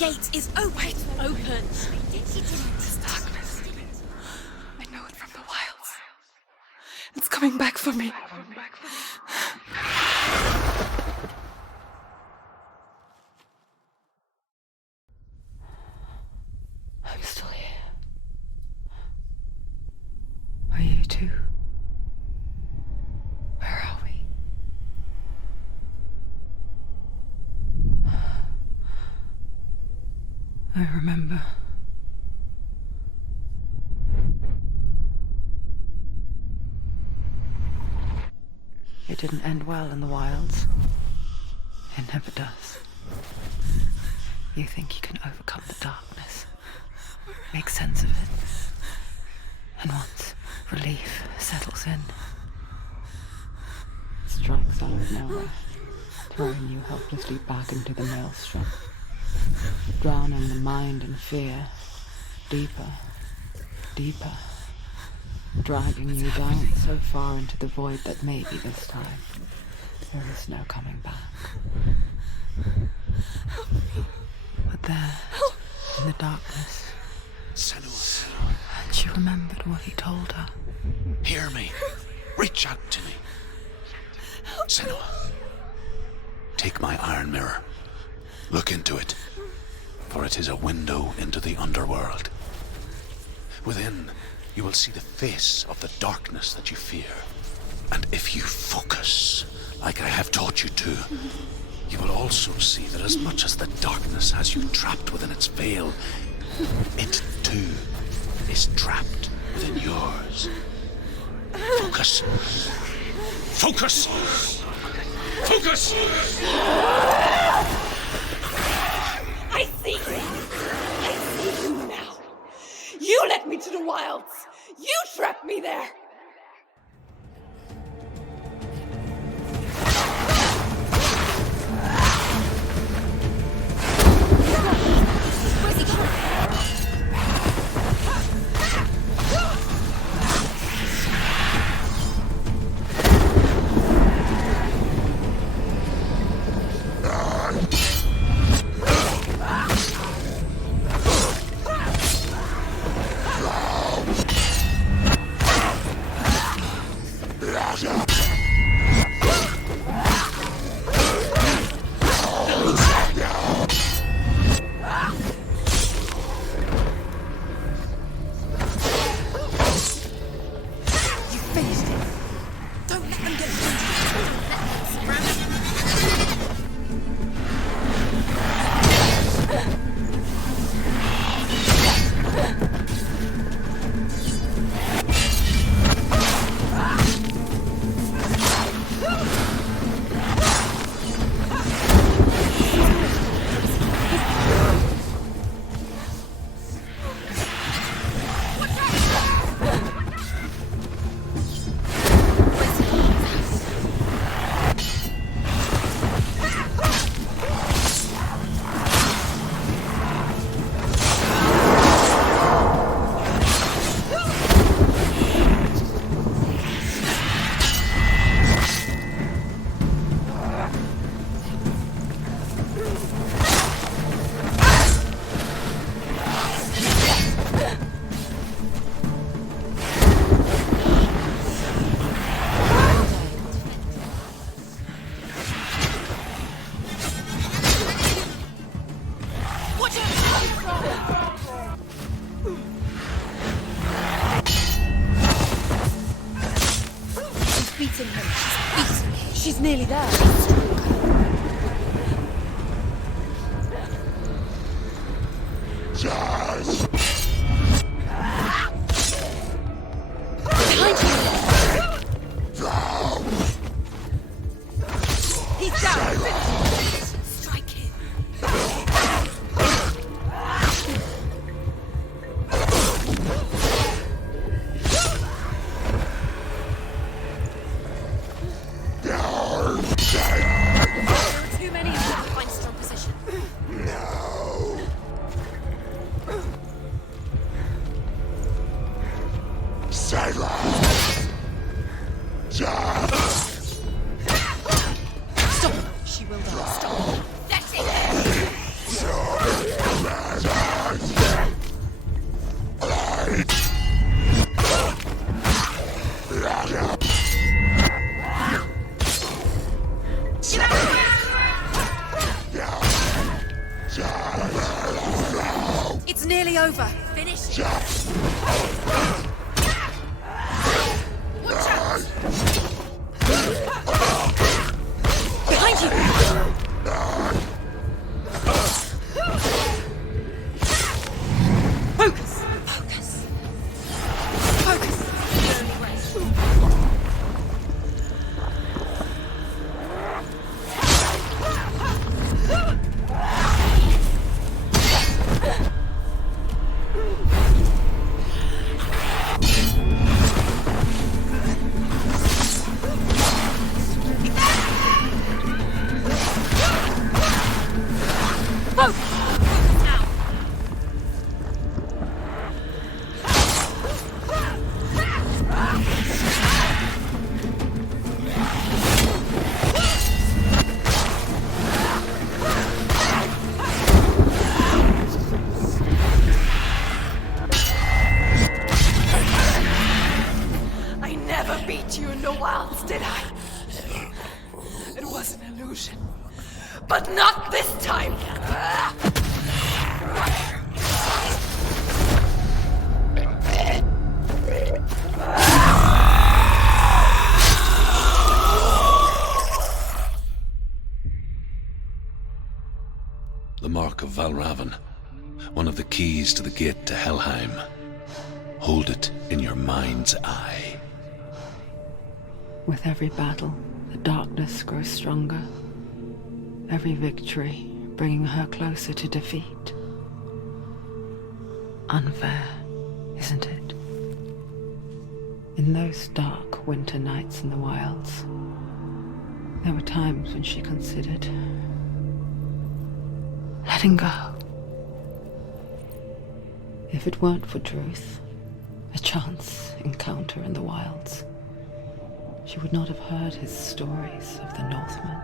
gate is open. Open. It's darkness. I know it from the wilds. It's coming back for me. I'm still here. Are you too? Where are we? I remember. It didn't end well in the wilds. It never does. You think you can overcome the darkness, make sense of it, and once relief settles in, it strikes out of nowhere, throwing you helplessly back into the maelstrom, drowning the mind in fear, deeper, deeper, dragging you down so far into the void that maybe this time there is no coming back. But there, in the darkness, Senua, and she remembered what he told her. hear me. Reach out to me. Senua, take my iron mirror. Look into it, for it is a window into the underworld. Within, you will see the face of the darkness that you fear. And if you focus, like I have taught you to, you will also see that as much as the darkness has you trapped within its veil, it too is trapped within yours. Focus. Focus! Focus! I see you! I see you now! You led me to the wilds! You trapped me there! She's nearly there. Behind you! He's down! Strike him! Too many of them to find a strong position. Stop! She will die. Stop! That's it! in the wilds, did I? It was an illusion. But not this time! The Mark of Valravan, one of the keys to the gate to Helheim. Hold it in your mind's eye. With every battle, the darkness grows stronger. Every victory bringing her closer to defeat. Unfair, isn't it? In those dark winter nights in the wilds, there were times when she considered letting go. If it weren't for Druth, a chance encounter in the wilds, she would not have heard his stories of the Northmen.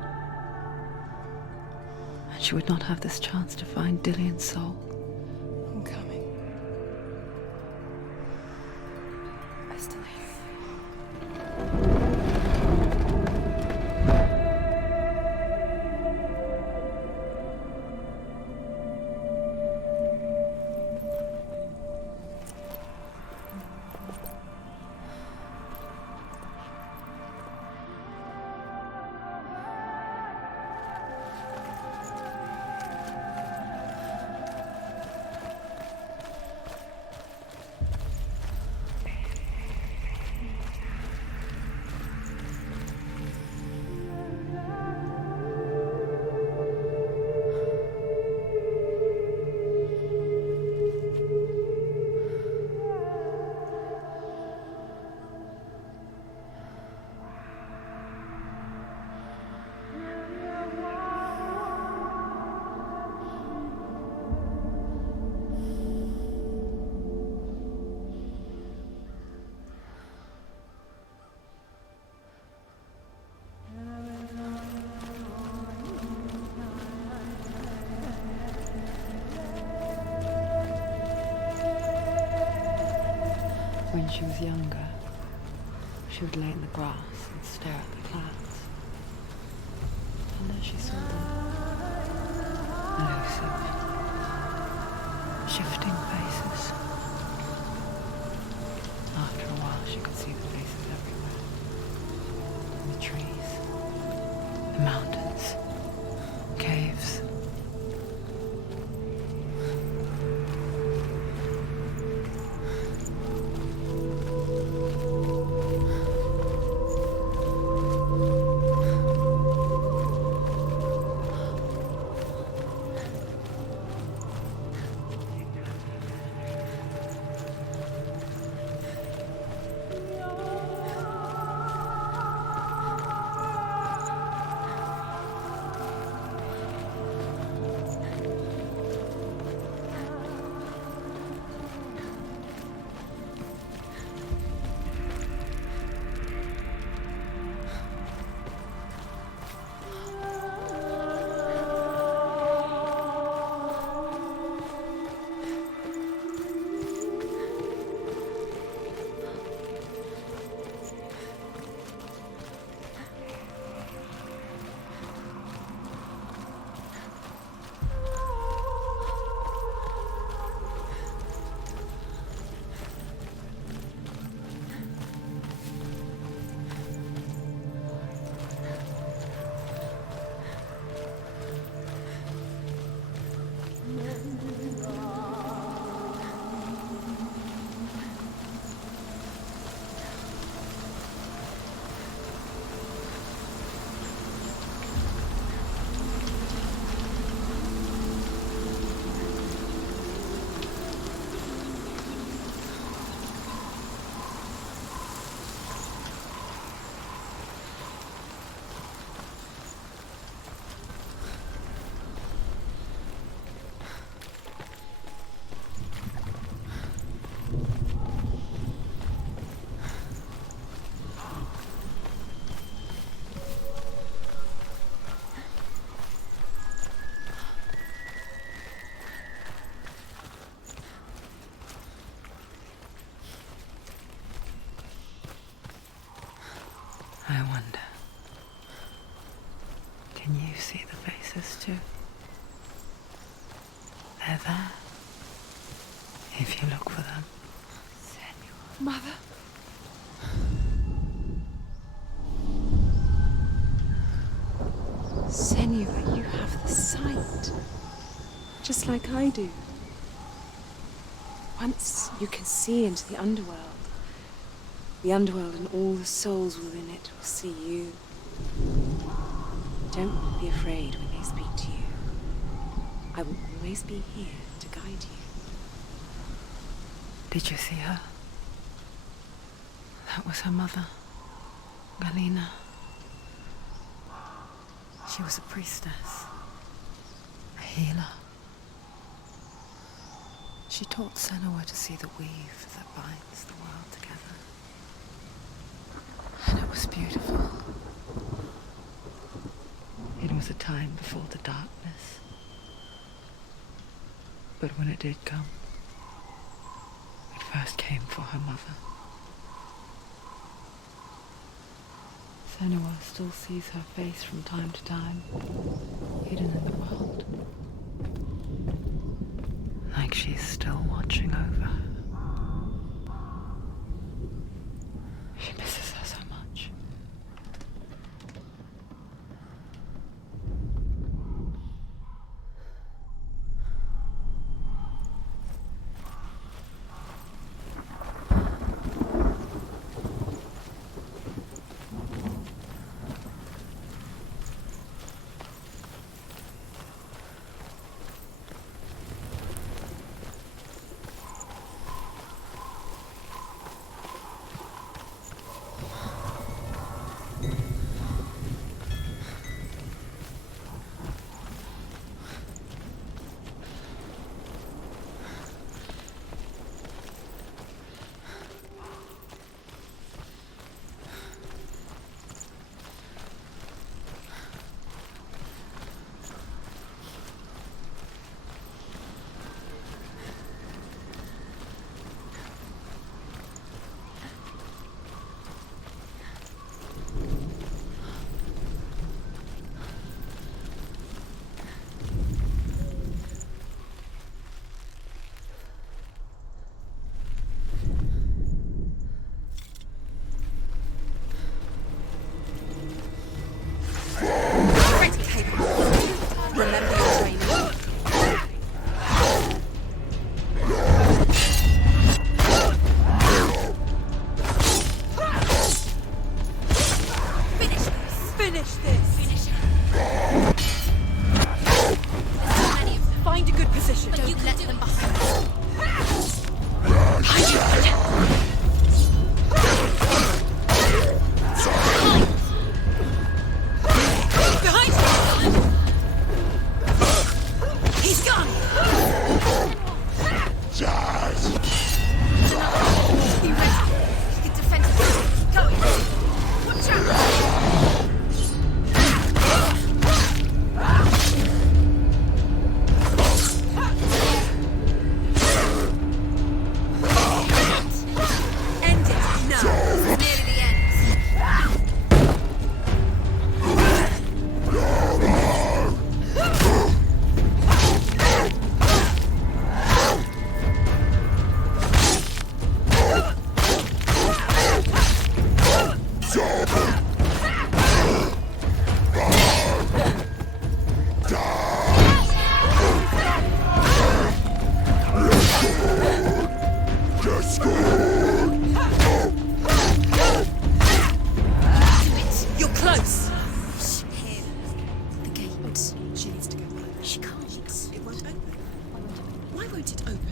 And she would not have this chance to find Dillion's soul. I'm coming. I still hear you. When she was younger, she would lay in the grass and stare at the clouds. And there she saw them. Elusive, shifting faces. After a while, she could see the faces everywhere. In the trees, the mountains, caves. I wonder, can you see the faces too? They're there, if you look for them. Senua. Mother. Senua, you have the sight. Just like I do. Once you can see into the underworld and all the souls within it will see you. Don't be afraid when they speak to you. I will always be here to guide you. Did you see her? That was her mother, Galina. She was a priestess, a healer. She taught Senua to see the weave that binds the world together. And it was beautiful. It was a time before the darkness. But when it did come, it first came for her mother. Senua still sees her face from time to time, hidden in the world. Like she's still watching over her. She misses her so much.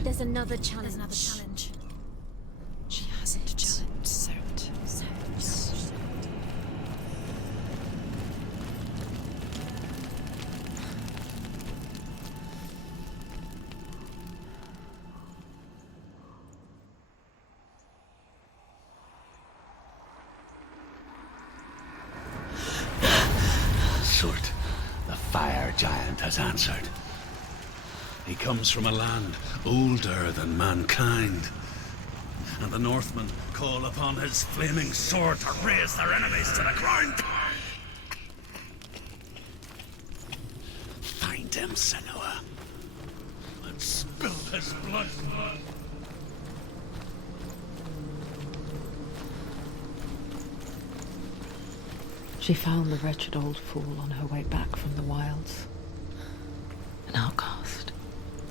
There's another challenge. She hasn't challenged, so it. Surt, the fire giant has answered. He comes from a land older than mankind, and the Northmen call upon his flaming sword to raise their enemies to the ground. Find him, Senua, and spill his blood. She found the wretched old fool on her way back from the wilds. An outcast.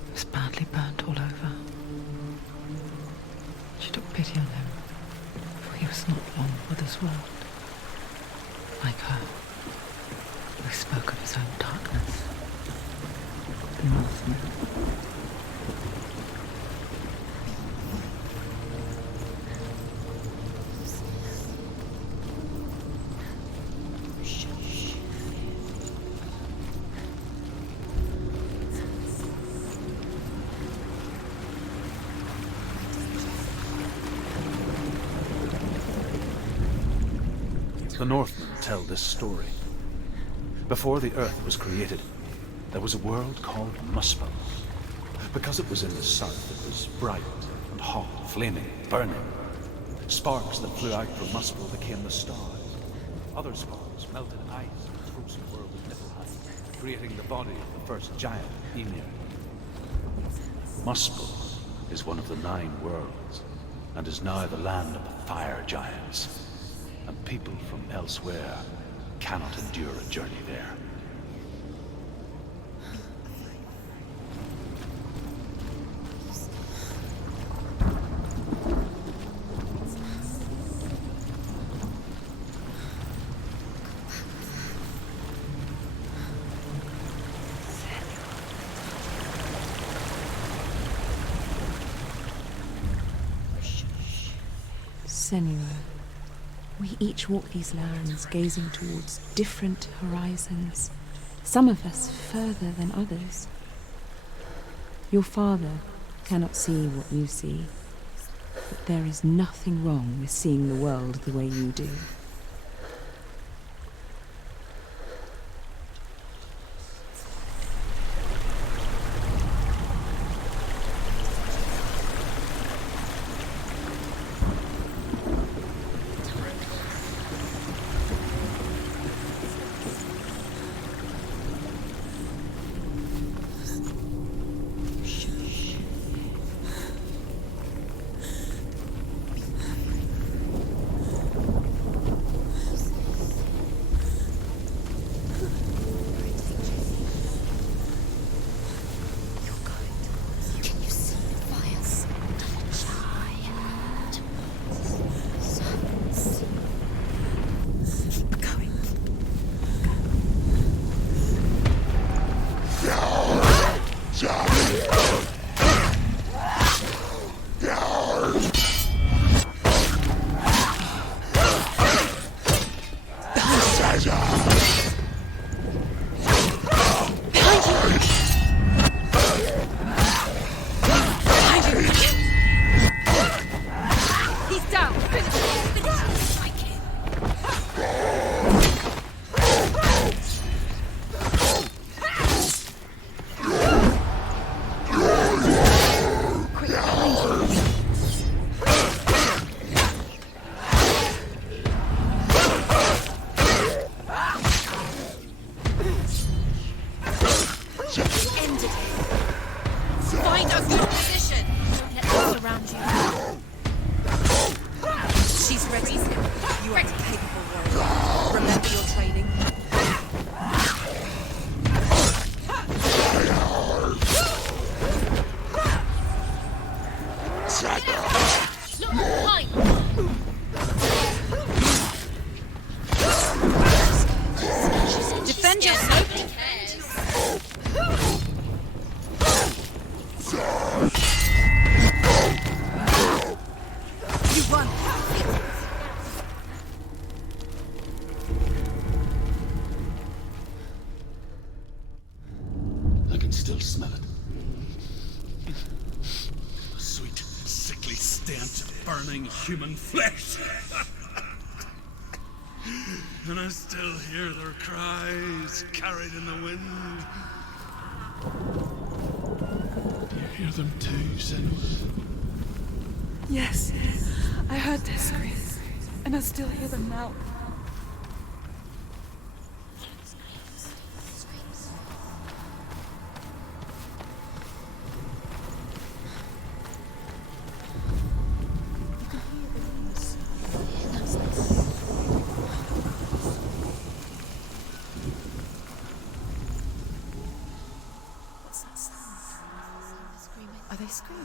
He was badly burnt all over. She took pity on him, for he was not long for this world. Like her, he spoke of his own darkness. The Northman. The Northmen tell this story. Before the Earth was created, there was a world called Muspel. Because it was in the south, it was bright and hot, flaming, burning. Sparks that flew out from Muspel became the stars. Other sparks melted ice in the frozen world of Niflheim, creating the body of the first giant, Ymir. Muspel is one of the 9 worlds, and is now the land of the fire giants. And people from elsewhere cannot endure a journey there. Senua. We each walk these lands, gazing towards different horizons, some of us further than others. Your father cannot see what you see, but there is nothing wrong with seeing the world the way you do. Human flesh. And I still hear their cries carried in the wind. Do you hear them too, Senua? Yes, I heard their screams, and I still hear them now. Are they screaming?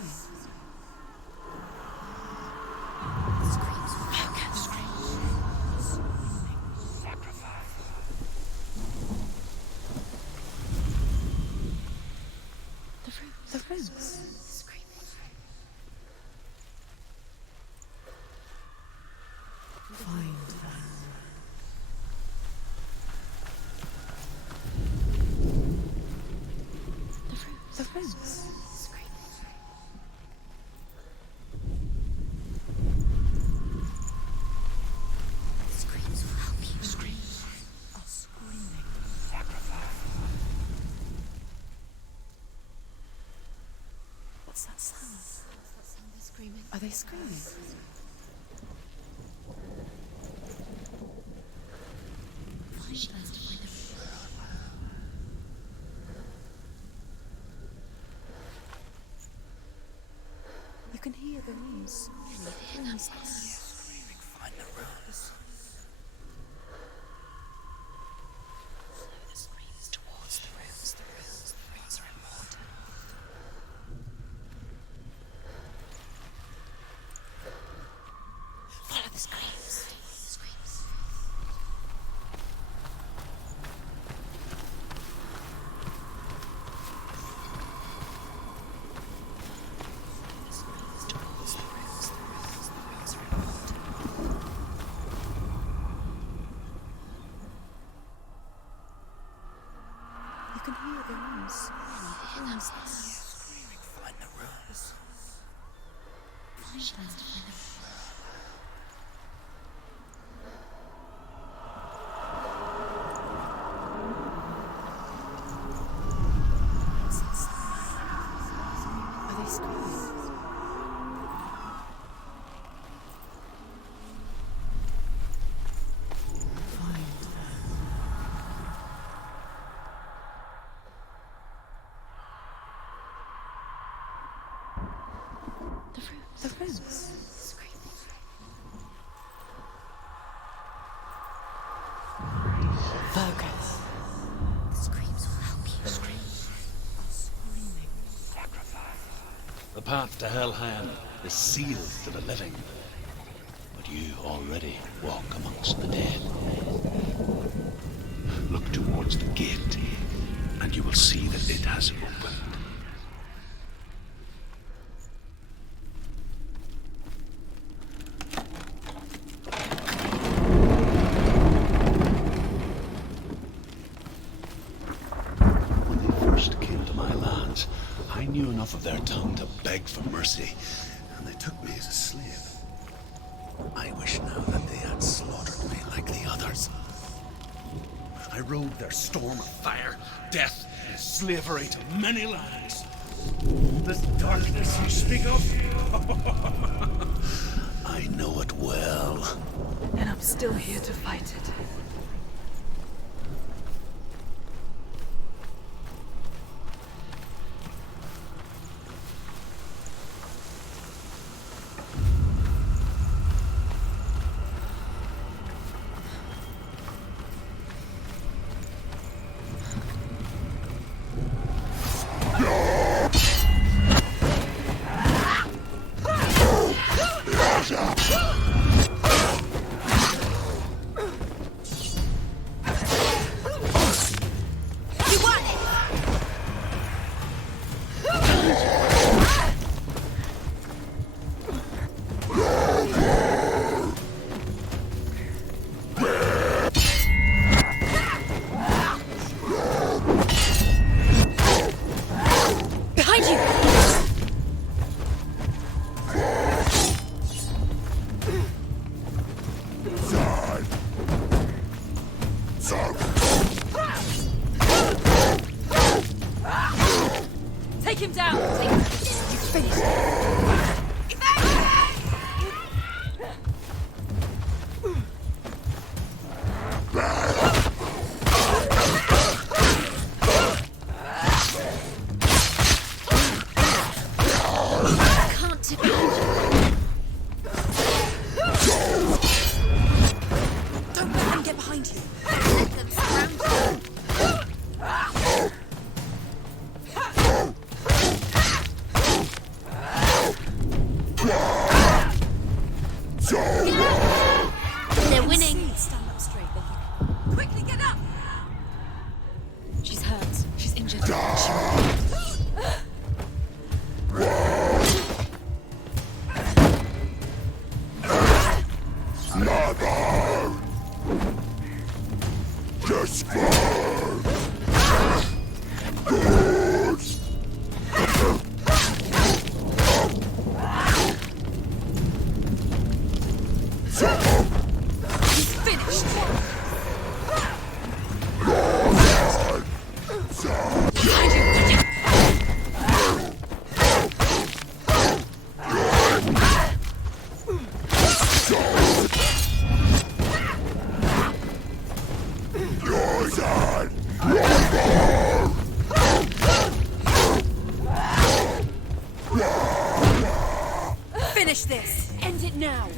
The rooms. Find them. The rooms. Screams will help you. Screams are screaming. What's that sound? They're screaming. Are they screaming? She has to find the You can hear the rooms. Find the rooms. Follow the screams towards the rooms. The rooms are important. Follow the screams. You can hear the rooms. Find the rooms. She has to find the Are they screaming? Find them. The rooms. Focus. The screams will help you. Screaming. The path to Hellheim is sealed to the living. But you already walk amongst the dead. Look towards the gate, and you will see that it has opened. When they first came to my lands, I knew enough of their tongue to beg for mercy, and they took me as a slave. I wish now that they had slaughtered me like the others. I rode their storm of fire, death, and slavery to many lands. This darkness you speak of? I know it well. And I'm still here to fight it. Take him down! Take him. He's finished. Finish this! End it now!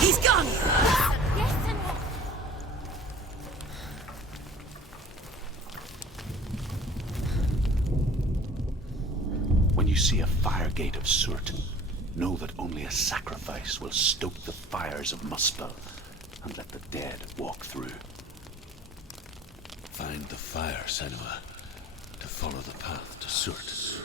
He's gone! When you see a fire gate of Surt, know that only a sacrifice will stoke the fires of Muspel and let the dead walk through. Find the fire, Senua, to follow the path to Surt.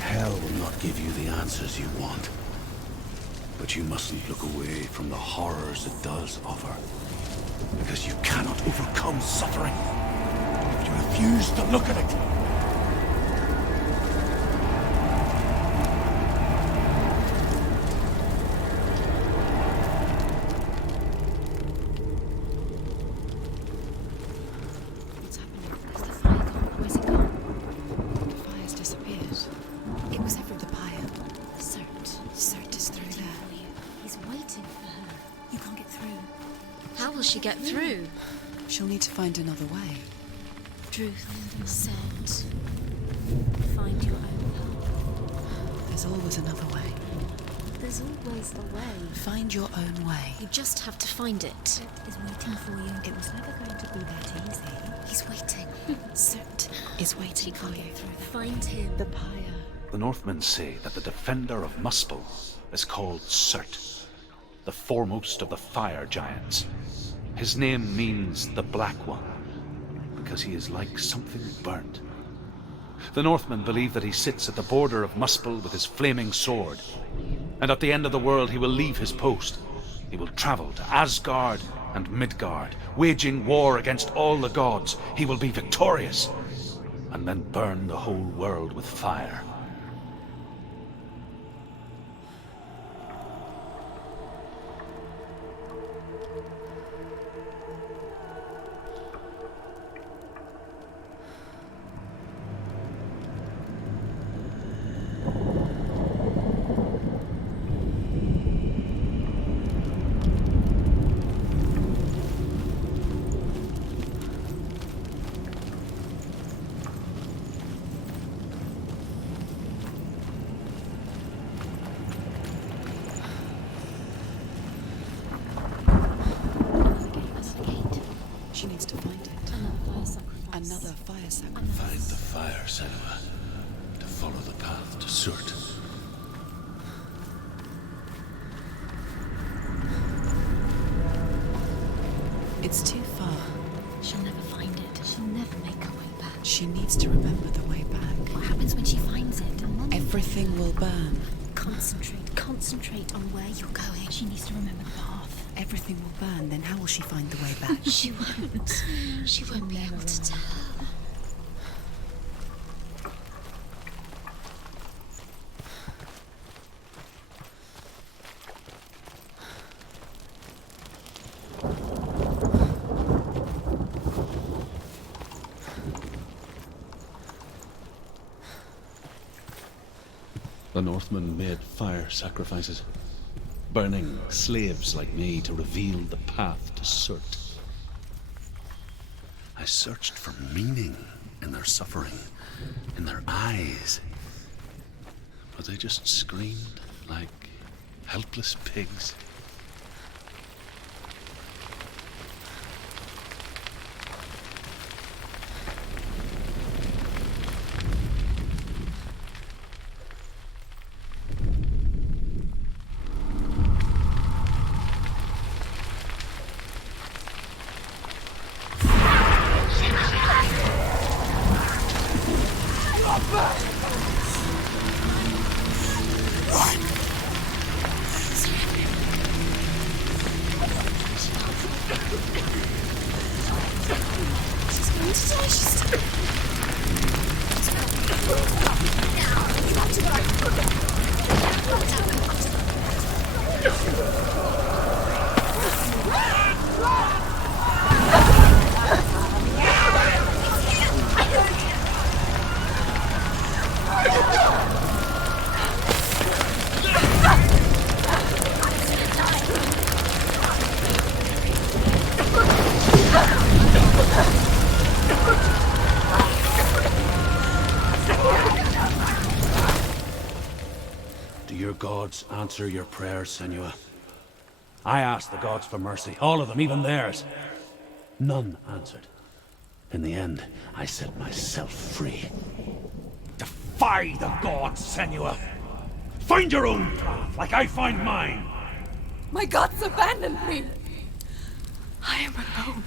Hell will not give you the answers you want. But you mustn't look away from the horrors it does offer. Because you cannot overcome suffering if you refuse to look at it. What's happening? Is the fire gone? Where's it gone? The fire's disappeared. It was every the pyre. Surt is through there. He's waiting for her. You can't get through. How will she get through? She'll need to find another way. Truth said, find your own path. There's always another way. There's always a way. Find your own way. You just have to find it. Is waiting for you. It was never going to be that easy. He's waiting. Surt is waiting for you. Find him. The pyre. The Northmen say that the defender of Muspel is called Surt, the foremost of the fire giants. His name means the Black One, because he is like something burnt. The Northmen believe that he sits at the border of Muspel with his flaming sword, and at the end of the world he will leave his post He will travel to Asgard and Midgard, waging war against all the gods. He will be victorious, and then burn the whole world with fire. She needs to find it. Another fire sacrifice. Find the fire, Senua, to follow the path to Surt. It's too far. She'll never find it. She'll never make her way back. She needs to remember the way back. What happens when she finds it? And then Everything will burn. Concentrate on where you're going. She needs to remember the path. Everything will burn, then how will she find the way back? She won't. She won't be able to tell. The Northmen made fire sacrifices, burning slaves like me to reveal the path to Surt. I searched for meaning in their suffering, in their eyes. But they just screamed like helpless pigs. Do your gods answer your prayers, Senua? I asked the gods for mercy, all of them, even theirs. None answered. In the end, I set myself free. Defy the gods, Senua! Find your own path, like I find mine! My gods abandoned me. I am alone.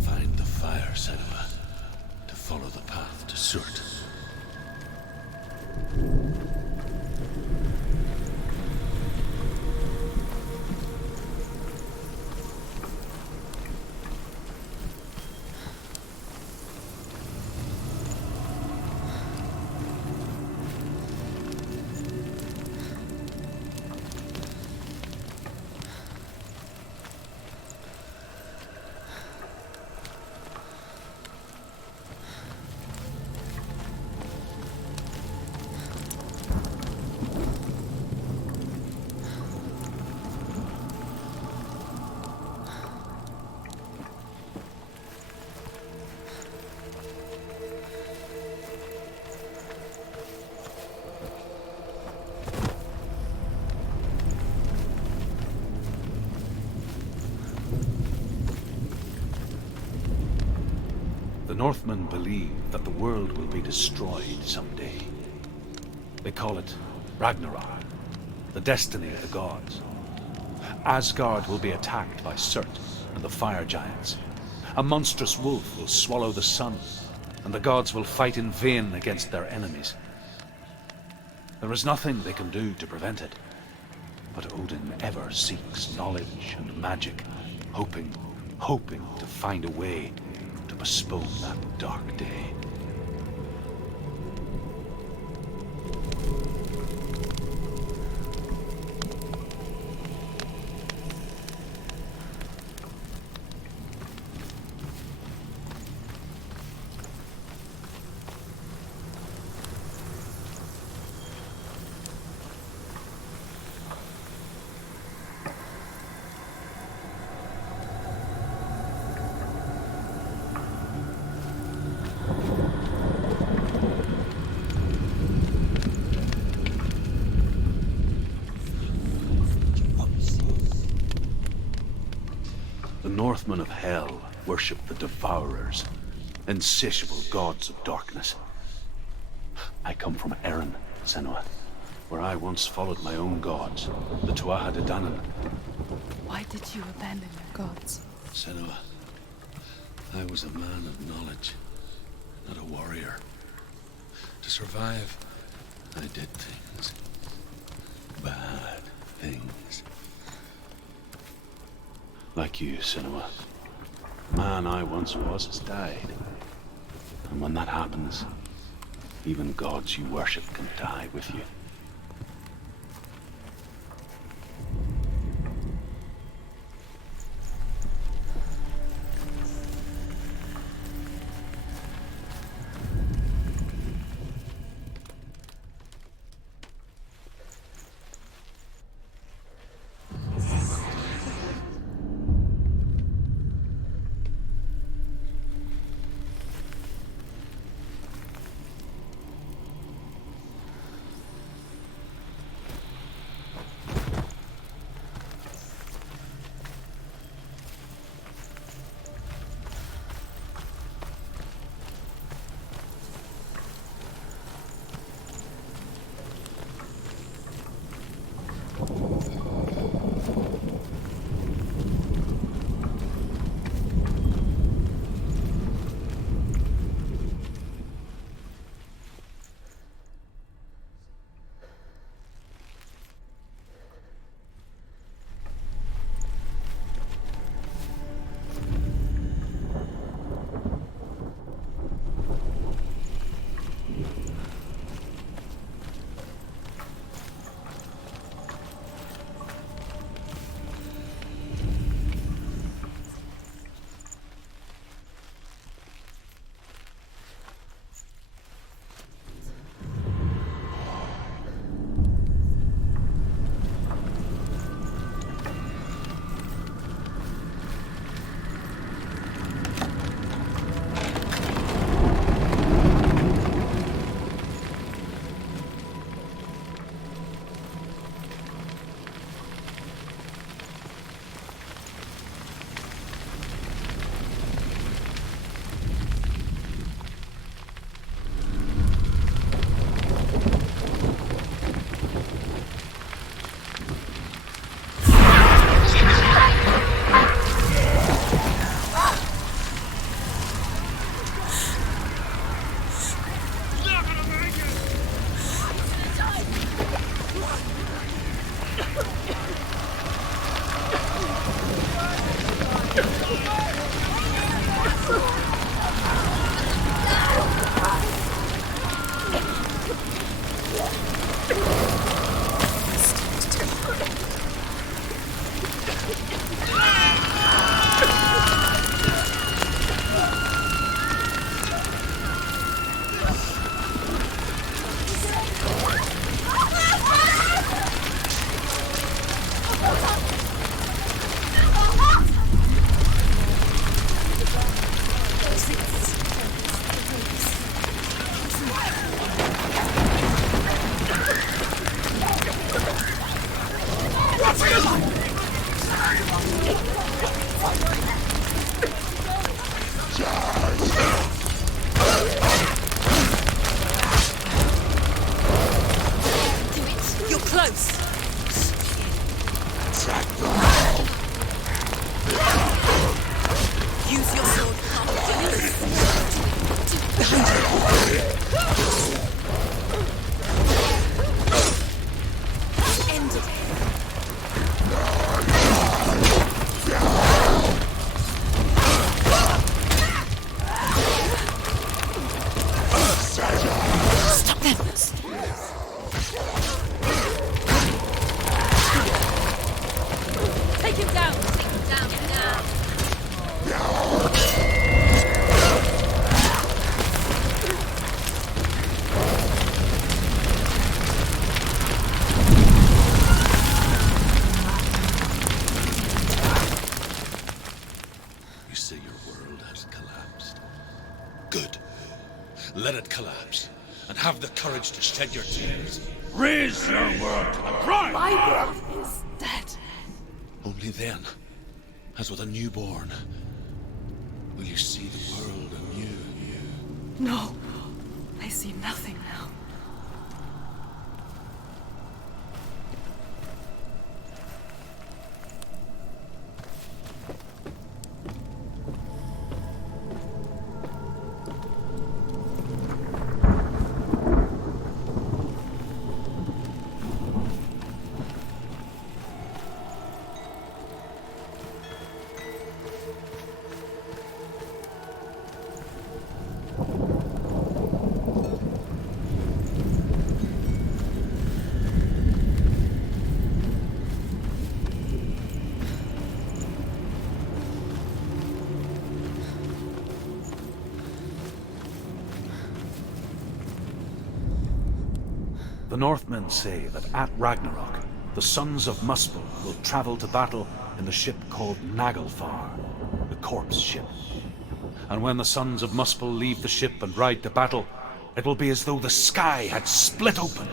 Find the fire, Senua, to follow the path to Surt. The Northmen believe that the world will be destroyed someday. They call it Ragnarok. the destiny of the gods. Asgard will be attacked by Surt and the fire giants. A monstrous wolf will swallow the sun, and the gods will fight in vain against their enemies. There is nothing they can do to prevent it, but Odin ever seeks knowledge and magic, hoping to find a way to postpone that dark day. The Northmen of Hell worship the Devourers, insatiable gods of darkness. I come from Erin, Senua, where I once followed my own gods, the Tuatha De Danann. Why did you abandon your gods? Senua, I was a man of knowledge, not a warrior. To survive, I did things. Bad things. Like you, Senua. Man I once was has died. And when that happens, even gods you worship can die with you. You're close. Use your sword. End it. Stop them. Take him down! Take him down now! You say your world has collapsed. Good. Let it collapse, and have the courage to shed your tears. Raise your world and cry! My world is dead. Only then, as with a newborn, will you see the world anew. No, I see nothing now. The Northmen say that at Ragnarok, the sons of Muspel will travel to battle in the ship called Naglfar, the corpse ship. And when the sons of Muspel leave the ship and ride to battle, it will be as though the sky had split open,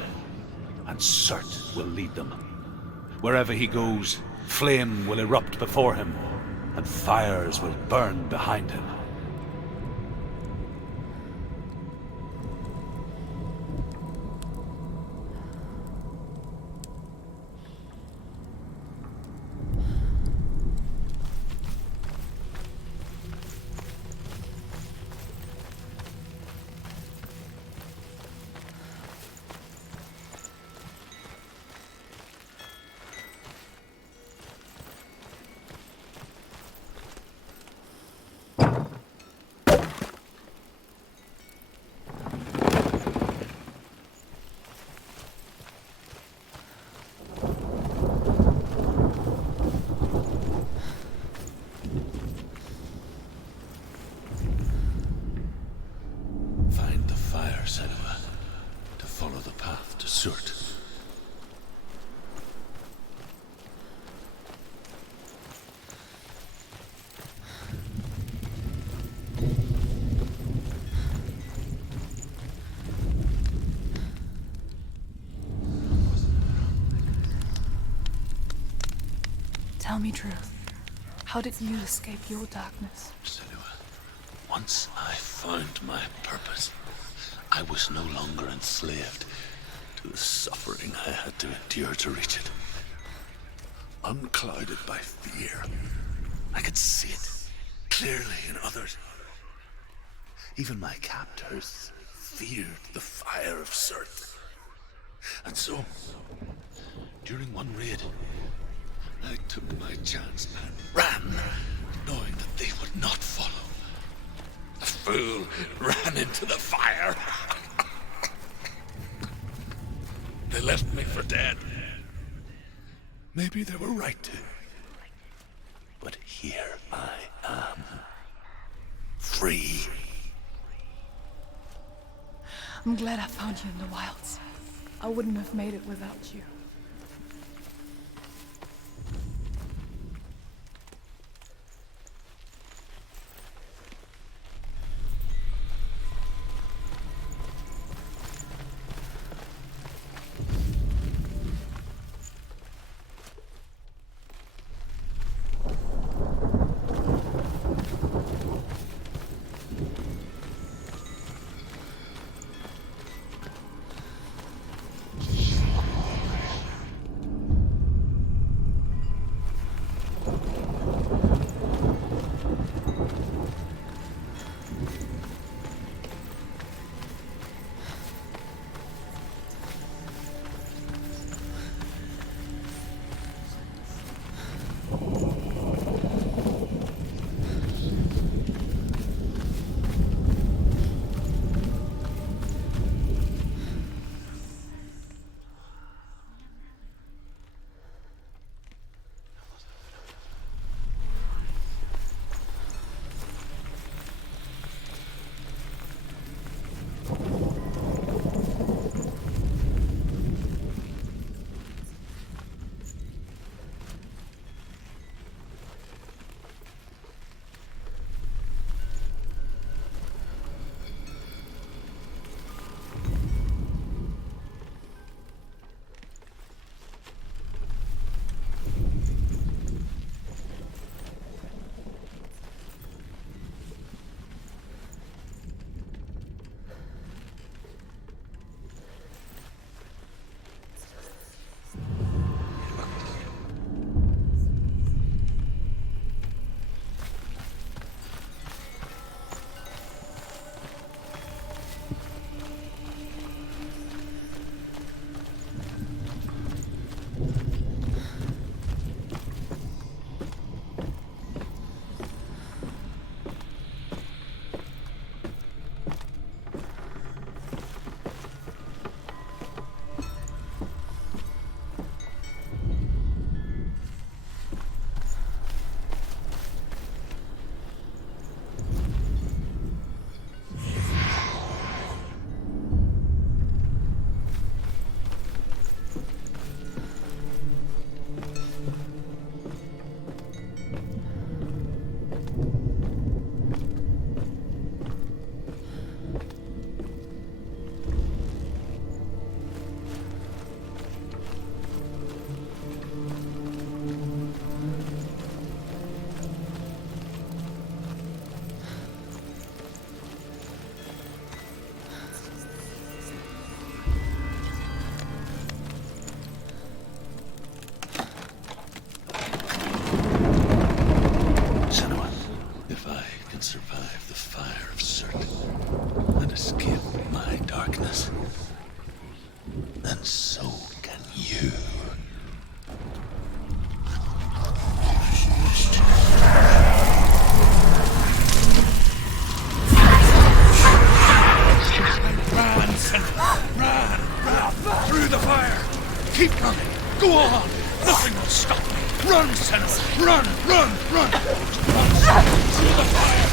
and Surt will lead them. Wherever he goes, flame will erupt before him, and fires will burn behind him. Find the fire, Senua, to follow the path to Surt. Tell me truth. How did you escape your darkness? Senua, once I found my purpose, I was no longer enslaved to the suffering I had to endure to reach it. Unclouded by fear, I could see it clearly in others. Even my captors feared the fire of Surt. And so, during one raid, I took my chance and ran, knowing that they would not follow. The fool ran into the fire. They left me for dead. Maybe they were right to. But here I am. Free. I'm glad I found you in the wilds. I wouldn't have made it without you. Nothing will stop me. Run, Senua! Run, run, run! Through the fire!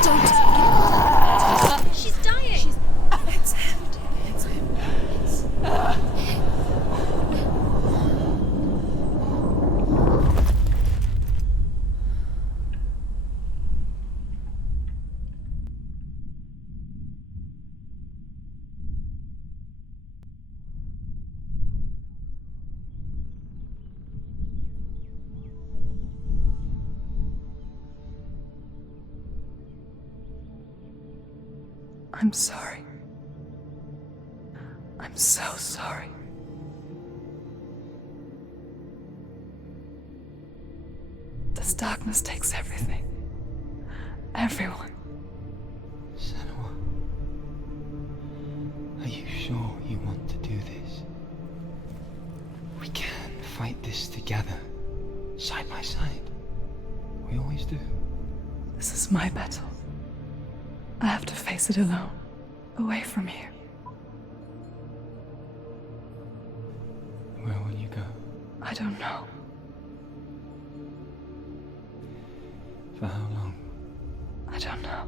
Don't. She's dying. It's him. It's him. I'm sorry. I'm so sorry. This darkness takes everything. Everyone. Senua, are you sure you want to do this? We can fight this together, side by side. We always do. This is my battle. I have to face it alone, away from here. Where will you go? I don't know. For how long? I don't know.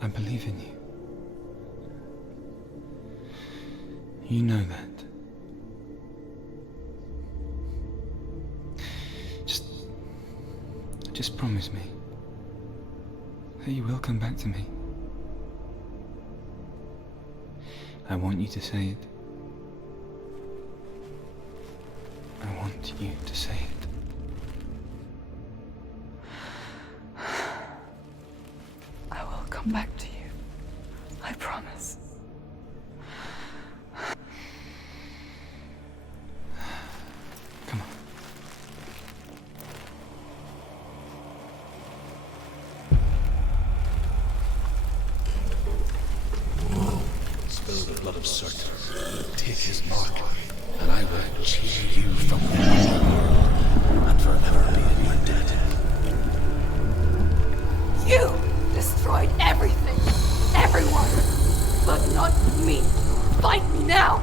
I believe in you. You know that. Just promise me that you will come back to me. I want you to say it. I want you to say it. I will come back to you. I promise. Come on. Spill the blood of Surt. Take his mark, and I will cheer you from the world, and forever be in your debt. You destroyed everything, everyone, but not me. Fight me now.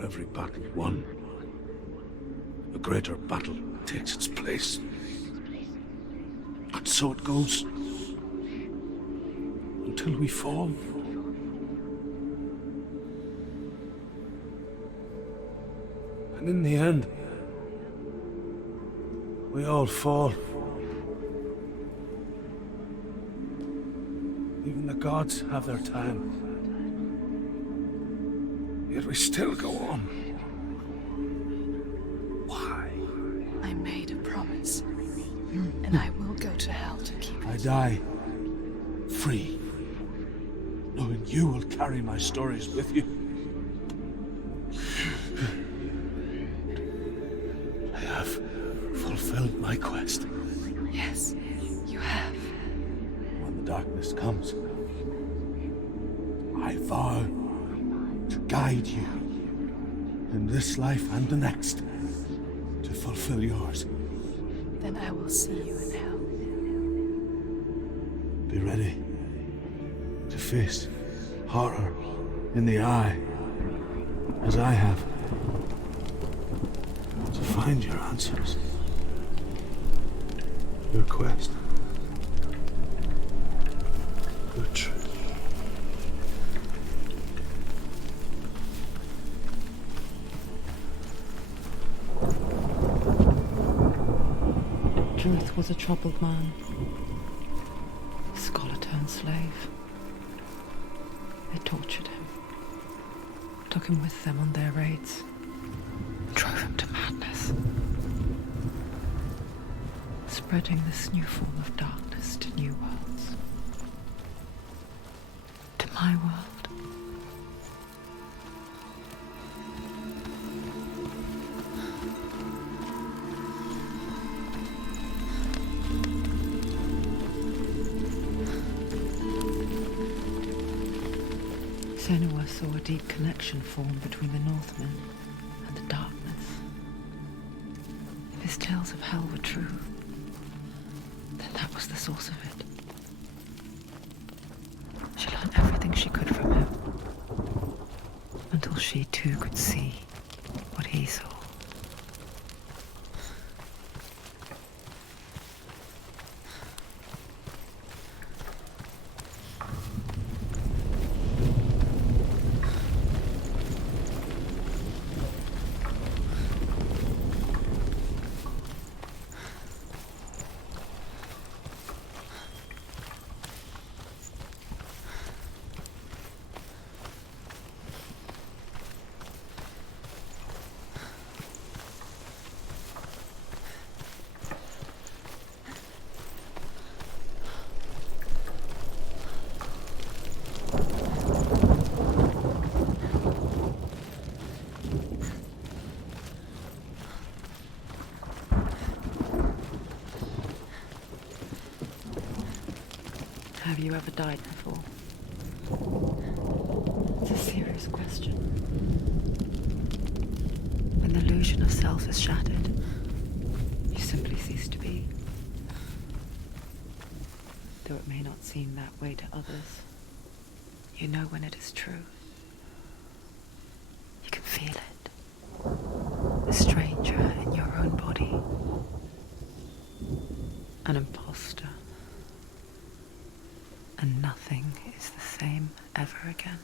For every battle won, a greater battle takes its place. And so it goes. Until we fall. And in the end, we all fall. Even the gods have their time. Yet we still go on. Why? I made a promise. And I will go to hell to keep it. I die free, knowing you will carry my stories with you. I have fulfilled my quest. Yes, you have. When the darkness comes, I vow to guide you in this life and the next to fulfill yours. Then I will see you in hell. Be ready to face horror in the eye, as I have, to find your answers, your quest, your truth. Druth was a troubled man, scholar turned slave. They tortured him, took him with them on their raids, drove him to madness, spreading this new form of darkness to new worlds. To my world. Senua saw a deep connection form between the Northmen and the darkness. If his tales of hell were true, then that was the source of it. She learned everything she could from him, until she too could see what he saw. Have you ever died before? It's a serious question. When the illusion of self is shattered, you simply cease to be. Though it may not seem that way to others, you know when it is true. You can feel it. A stranger in your own body. An imposter. And nothing is the same ever again.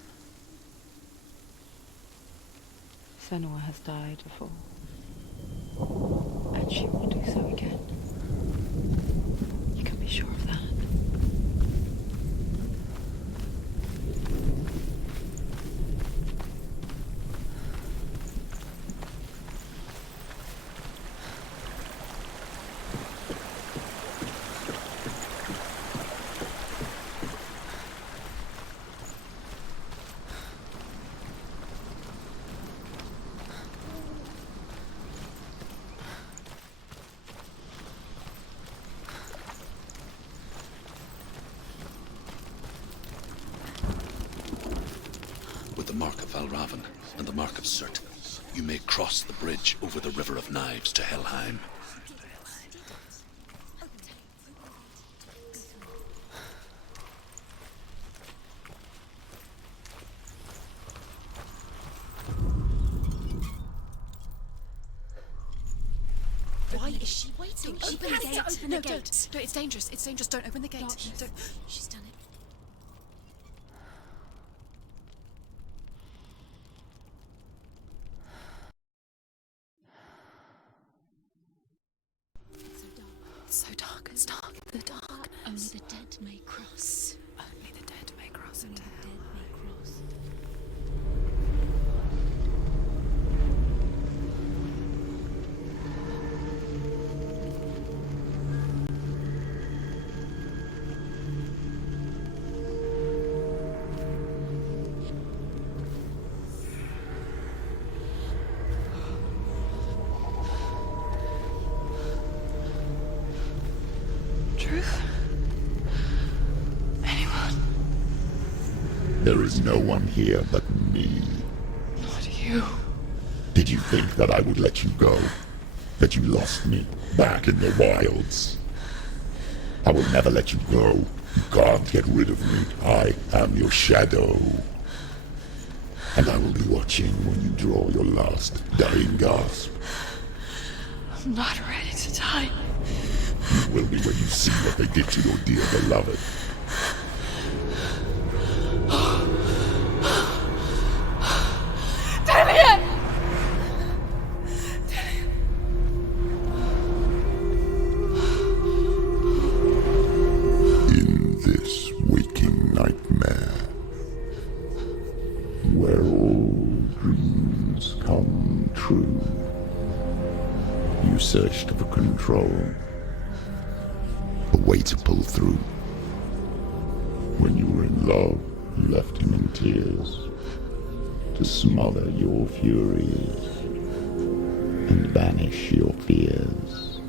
Senua has died before, and she will do so again. You can be sure of that. With the mark of Valravan and the mark of Surt, you may cross the bridge over the River of Knives to Helheim. Why is she waiting? She Open the has gate. to open No, the gate. don't. No, it's dangerous. It's dangerous. Don't open the gate. Don't. She's done it. It's so dark. It's dark. The darkness. Only the dead may cross. Only the dead may cross Only into the hell. dead may cross. Truth? Anyone? There is no one here but me. Not you. Did you think that I would let you go? That you lost me back in the wilds? I will never let you go. You can't get rid of me. I am your shadow. And I will be watching when you draw your last dying gasp. I'm not ready to die. You will be when you see what they did to your dear beloved. Damien! In this waking nightmare, where all dreams come true, you searched for control, a way to pull through. When you were in love, you left him in tears, to smother your furies and banish your fears.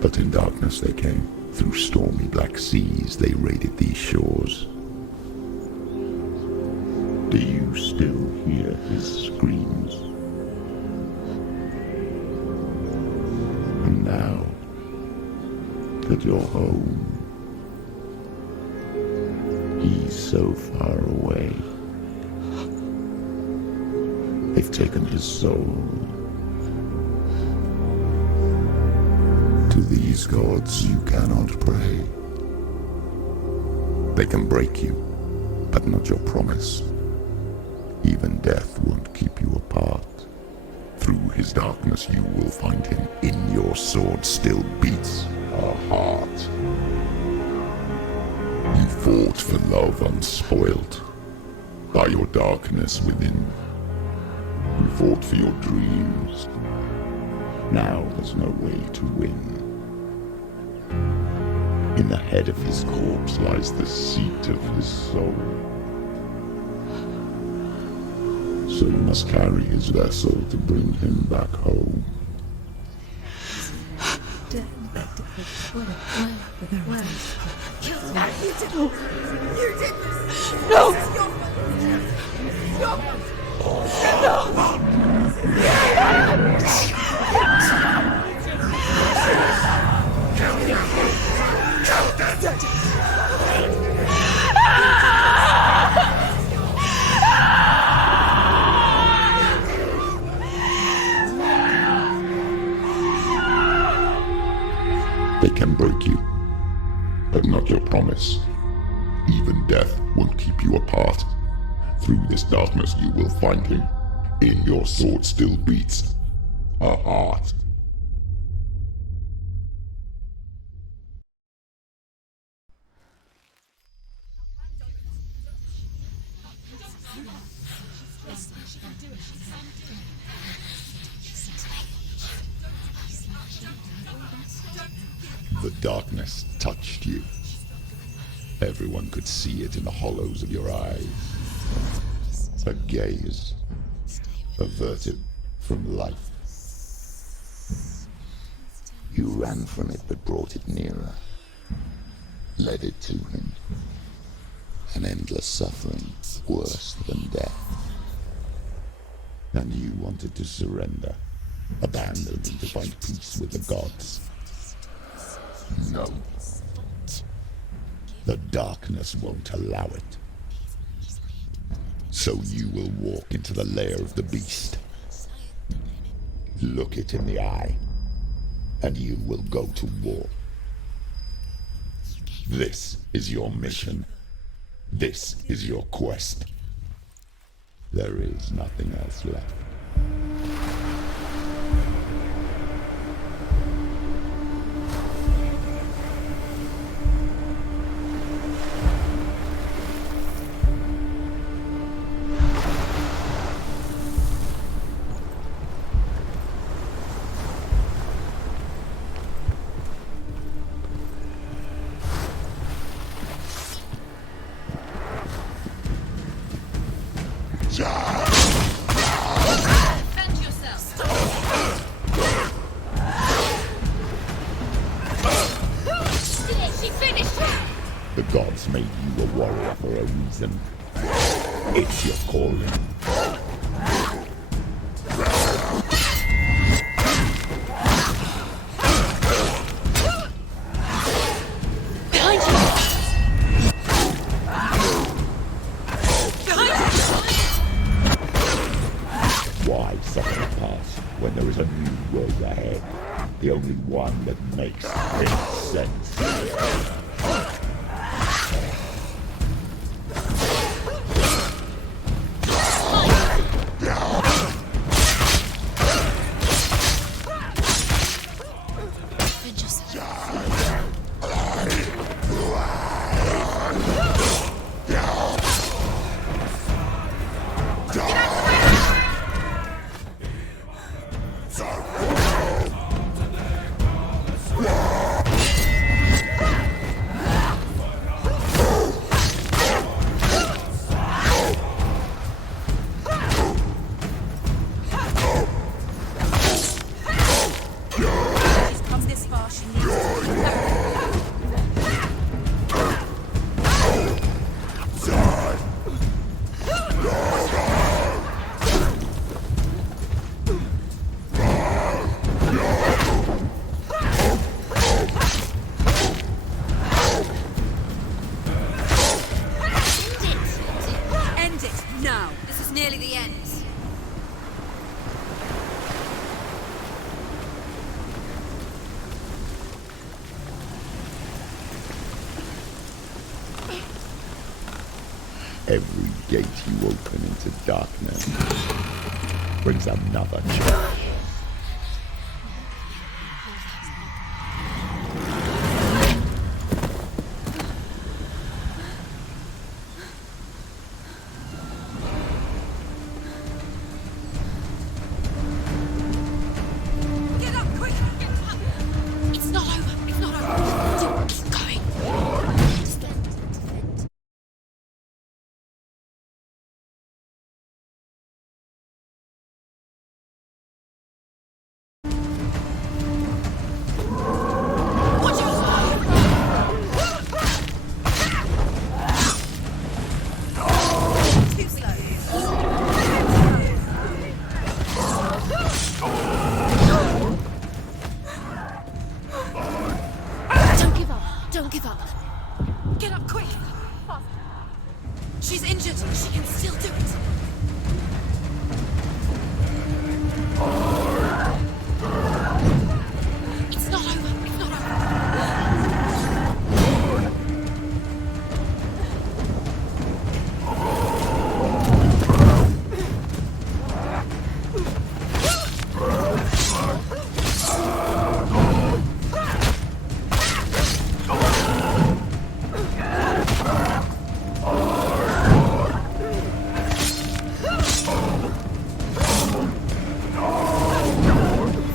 But in darkness they came, through stormy black seas they raided these shores. Do you still hear his screams? And now that you're home, he's so far away. They've taken his soul. To these gods you cannot pray. They can break you, but not your promise. Even death won't keep you apart. Through his darkness you will find him. In your sword still beats a heart. You fought for love unspoilt by your darkness within. You fought for your dreams. Now there's no way to win. In the head of his corpse lies the seat of his soul. So you must carry his vessel to bring him back home. You did this! No! This is your fault! They can break you, but not your promise. Even death won't keep you apart. Through this darkness you will find him. In your sword still beats a heart. The darkness touched you. Everyone could see it in the hollows of your eyes. A gaze averted from life. You ran from it but brought it nearer. Led it to him. An endless suffering, worse than death. And you wanted to surrender, abandon and to find peace with the gods. No. The darkness won't allow it. So you will walk into the lair of the beast. Look it in the eye, and you will go to war. This is your mission. This is your quest. There is nothing else left. The gods made you a warrior for a reason. It's your calling. Behind you! Why suffer the past when there is a new road ahead? The only one that makes sense. Every gate you open into darkness brings another change. She's injured. She can still do it. It's not over. It's not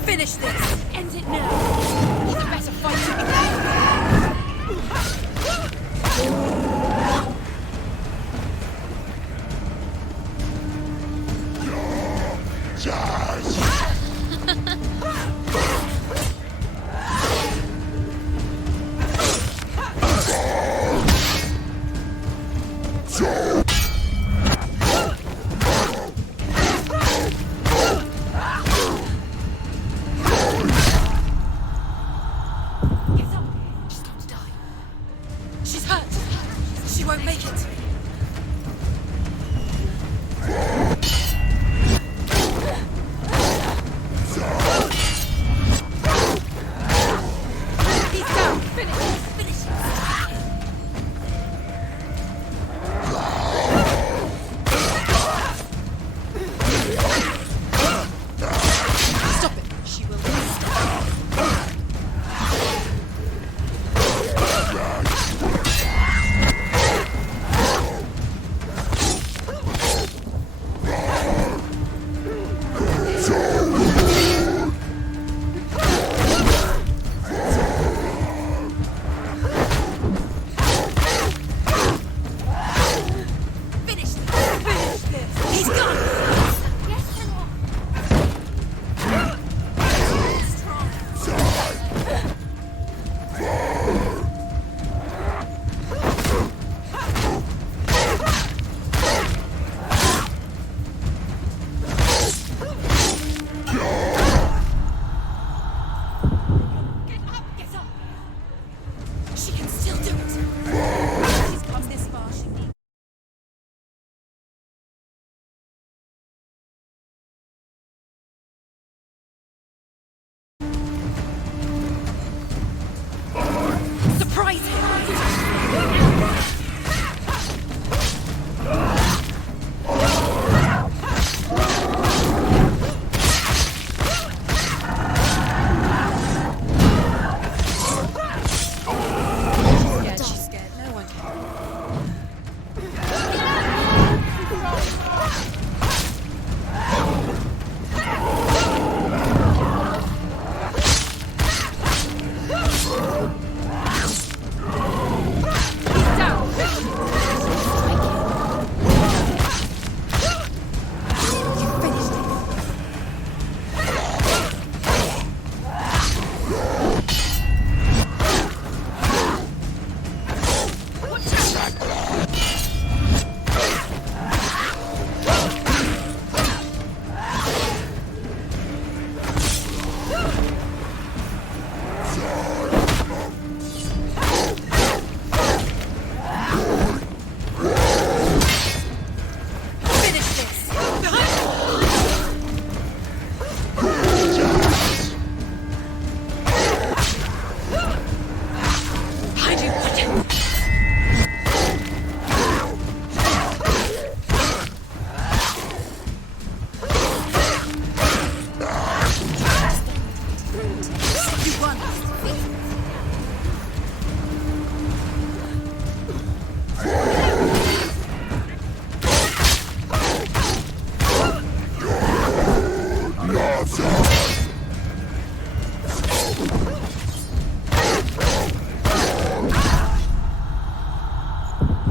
Finish this! End it now! He's a better fighter.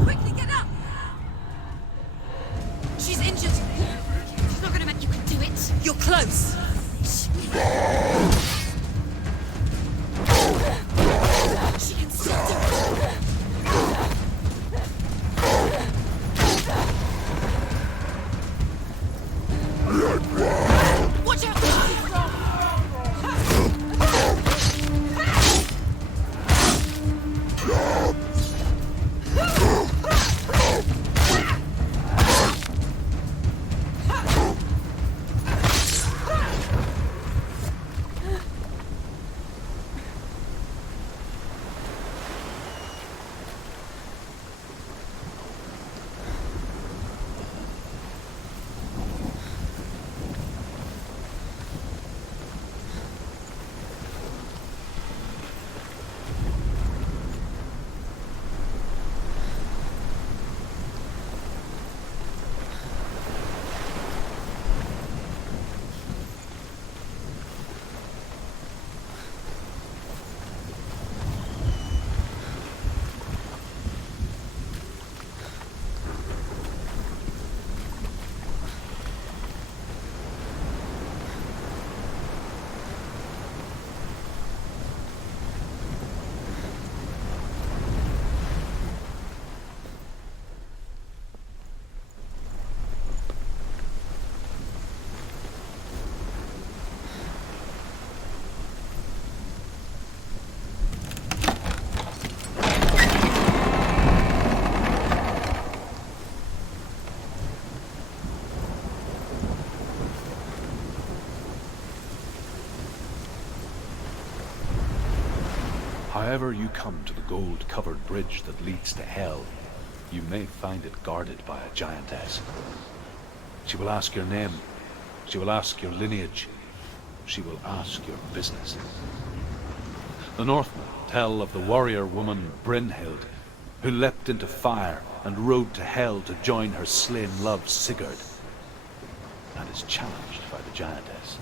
Quickly, get up! She's injured. She's not gonna make you can do it. You're close. She can still do it. Watch out! However you come to the gold-covered bridge that leads to Hell, you may find it guarded by a giantess. She will ask your name. She will ask your lineage. She will ask your business. The Northmen tell of the warrior woman Brynhild, who leapt into fire and rode to Hell to join her slain love Sigurd, and is challenged by the giantess.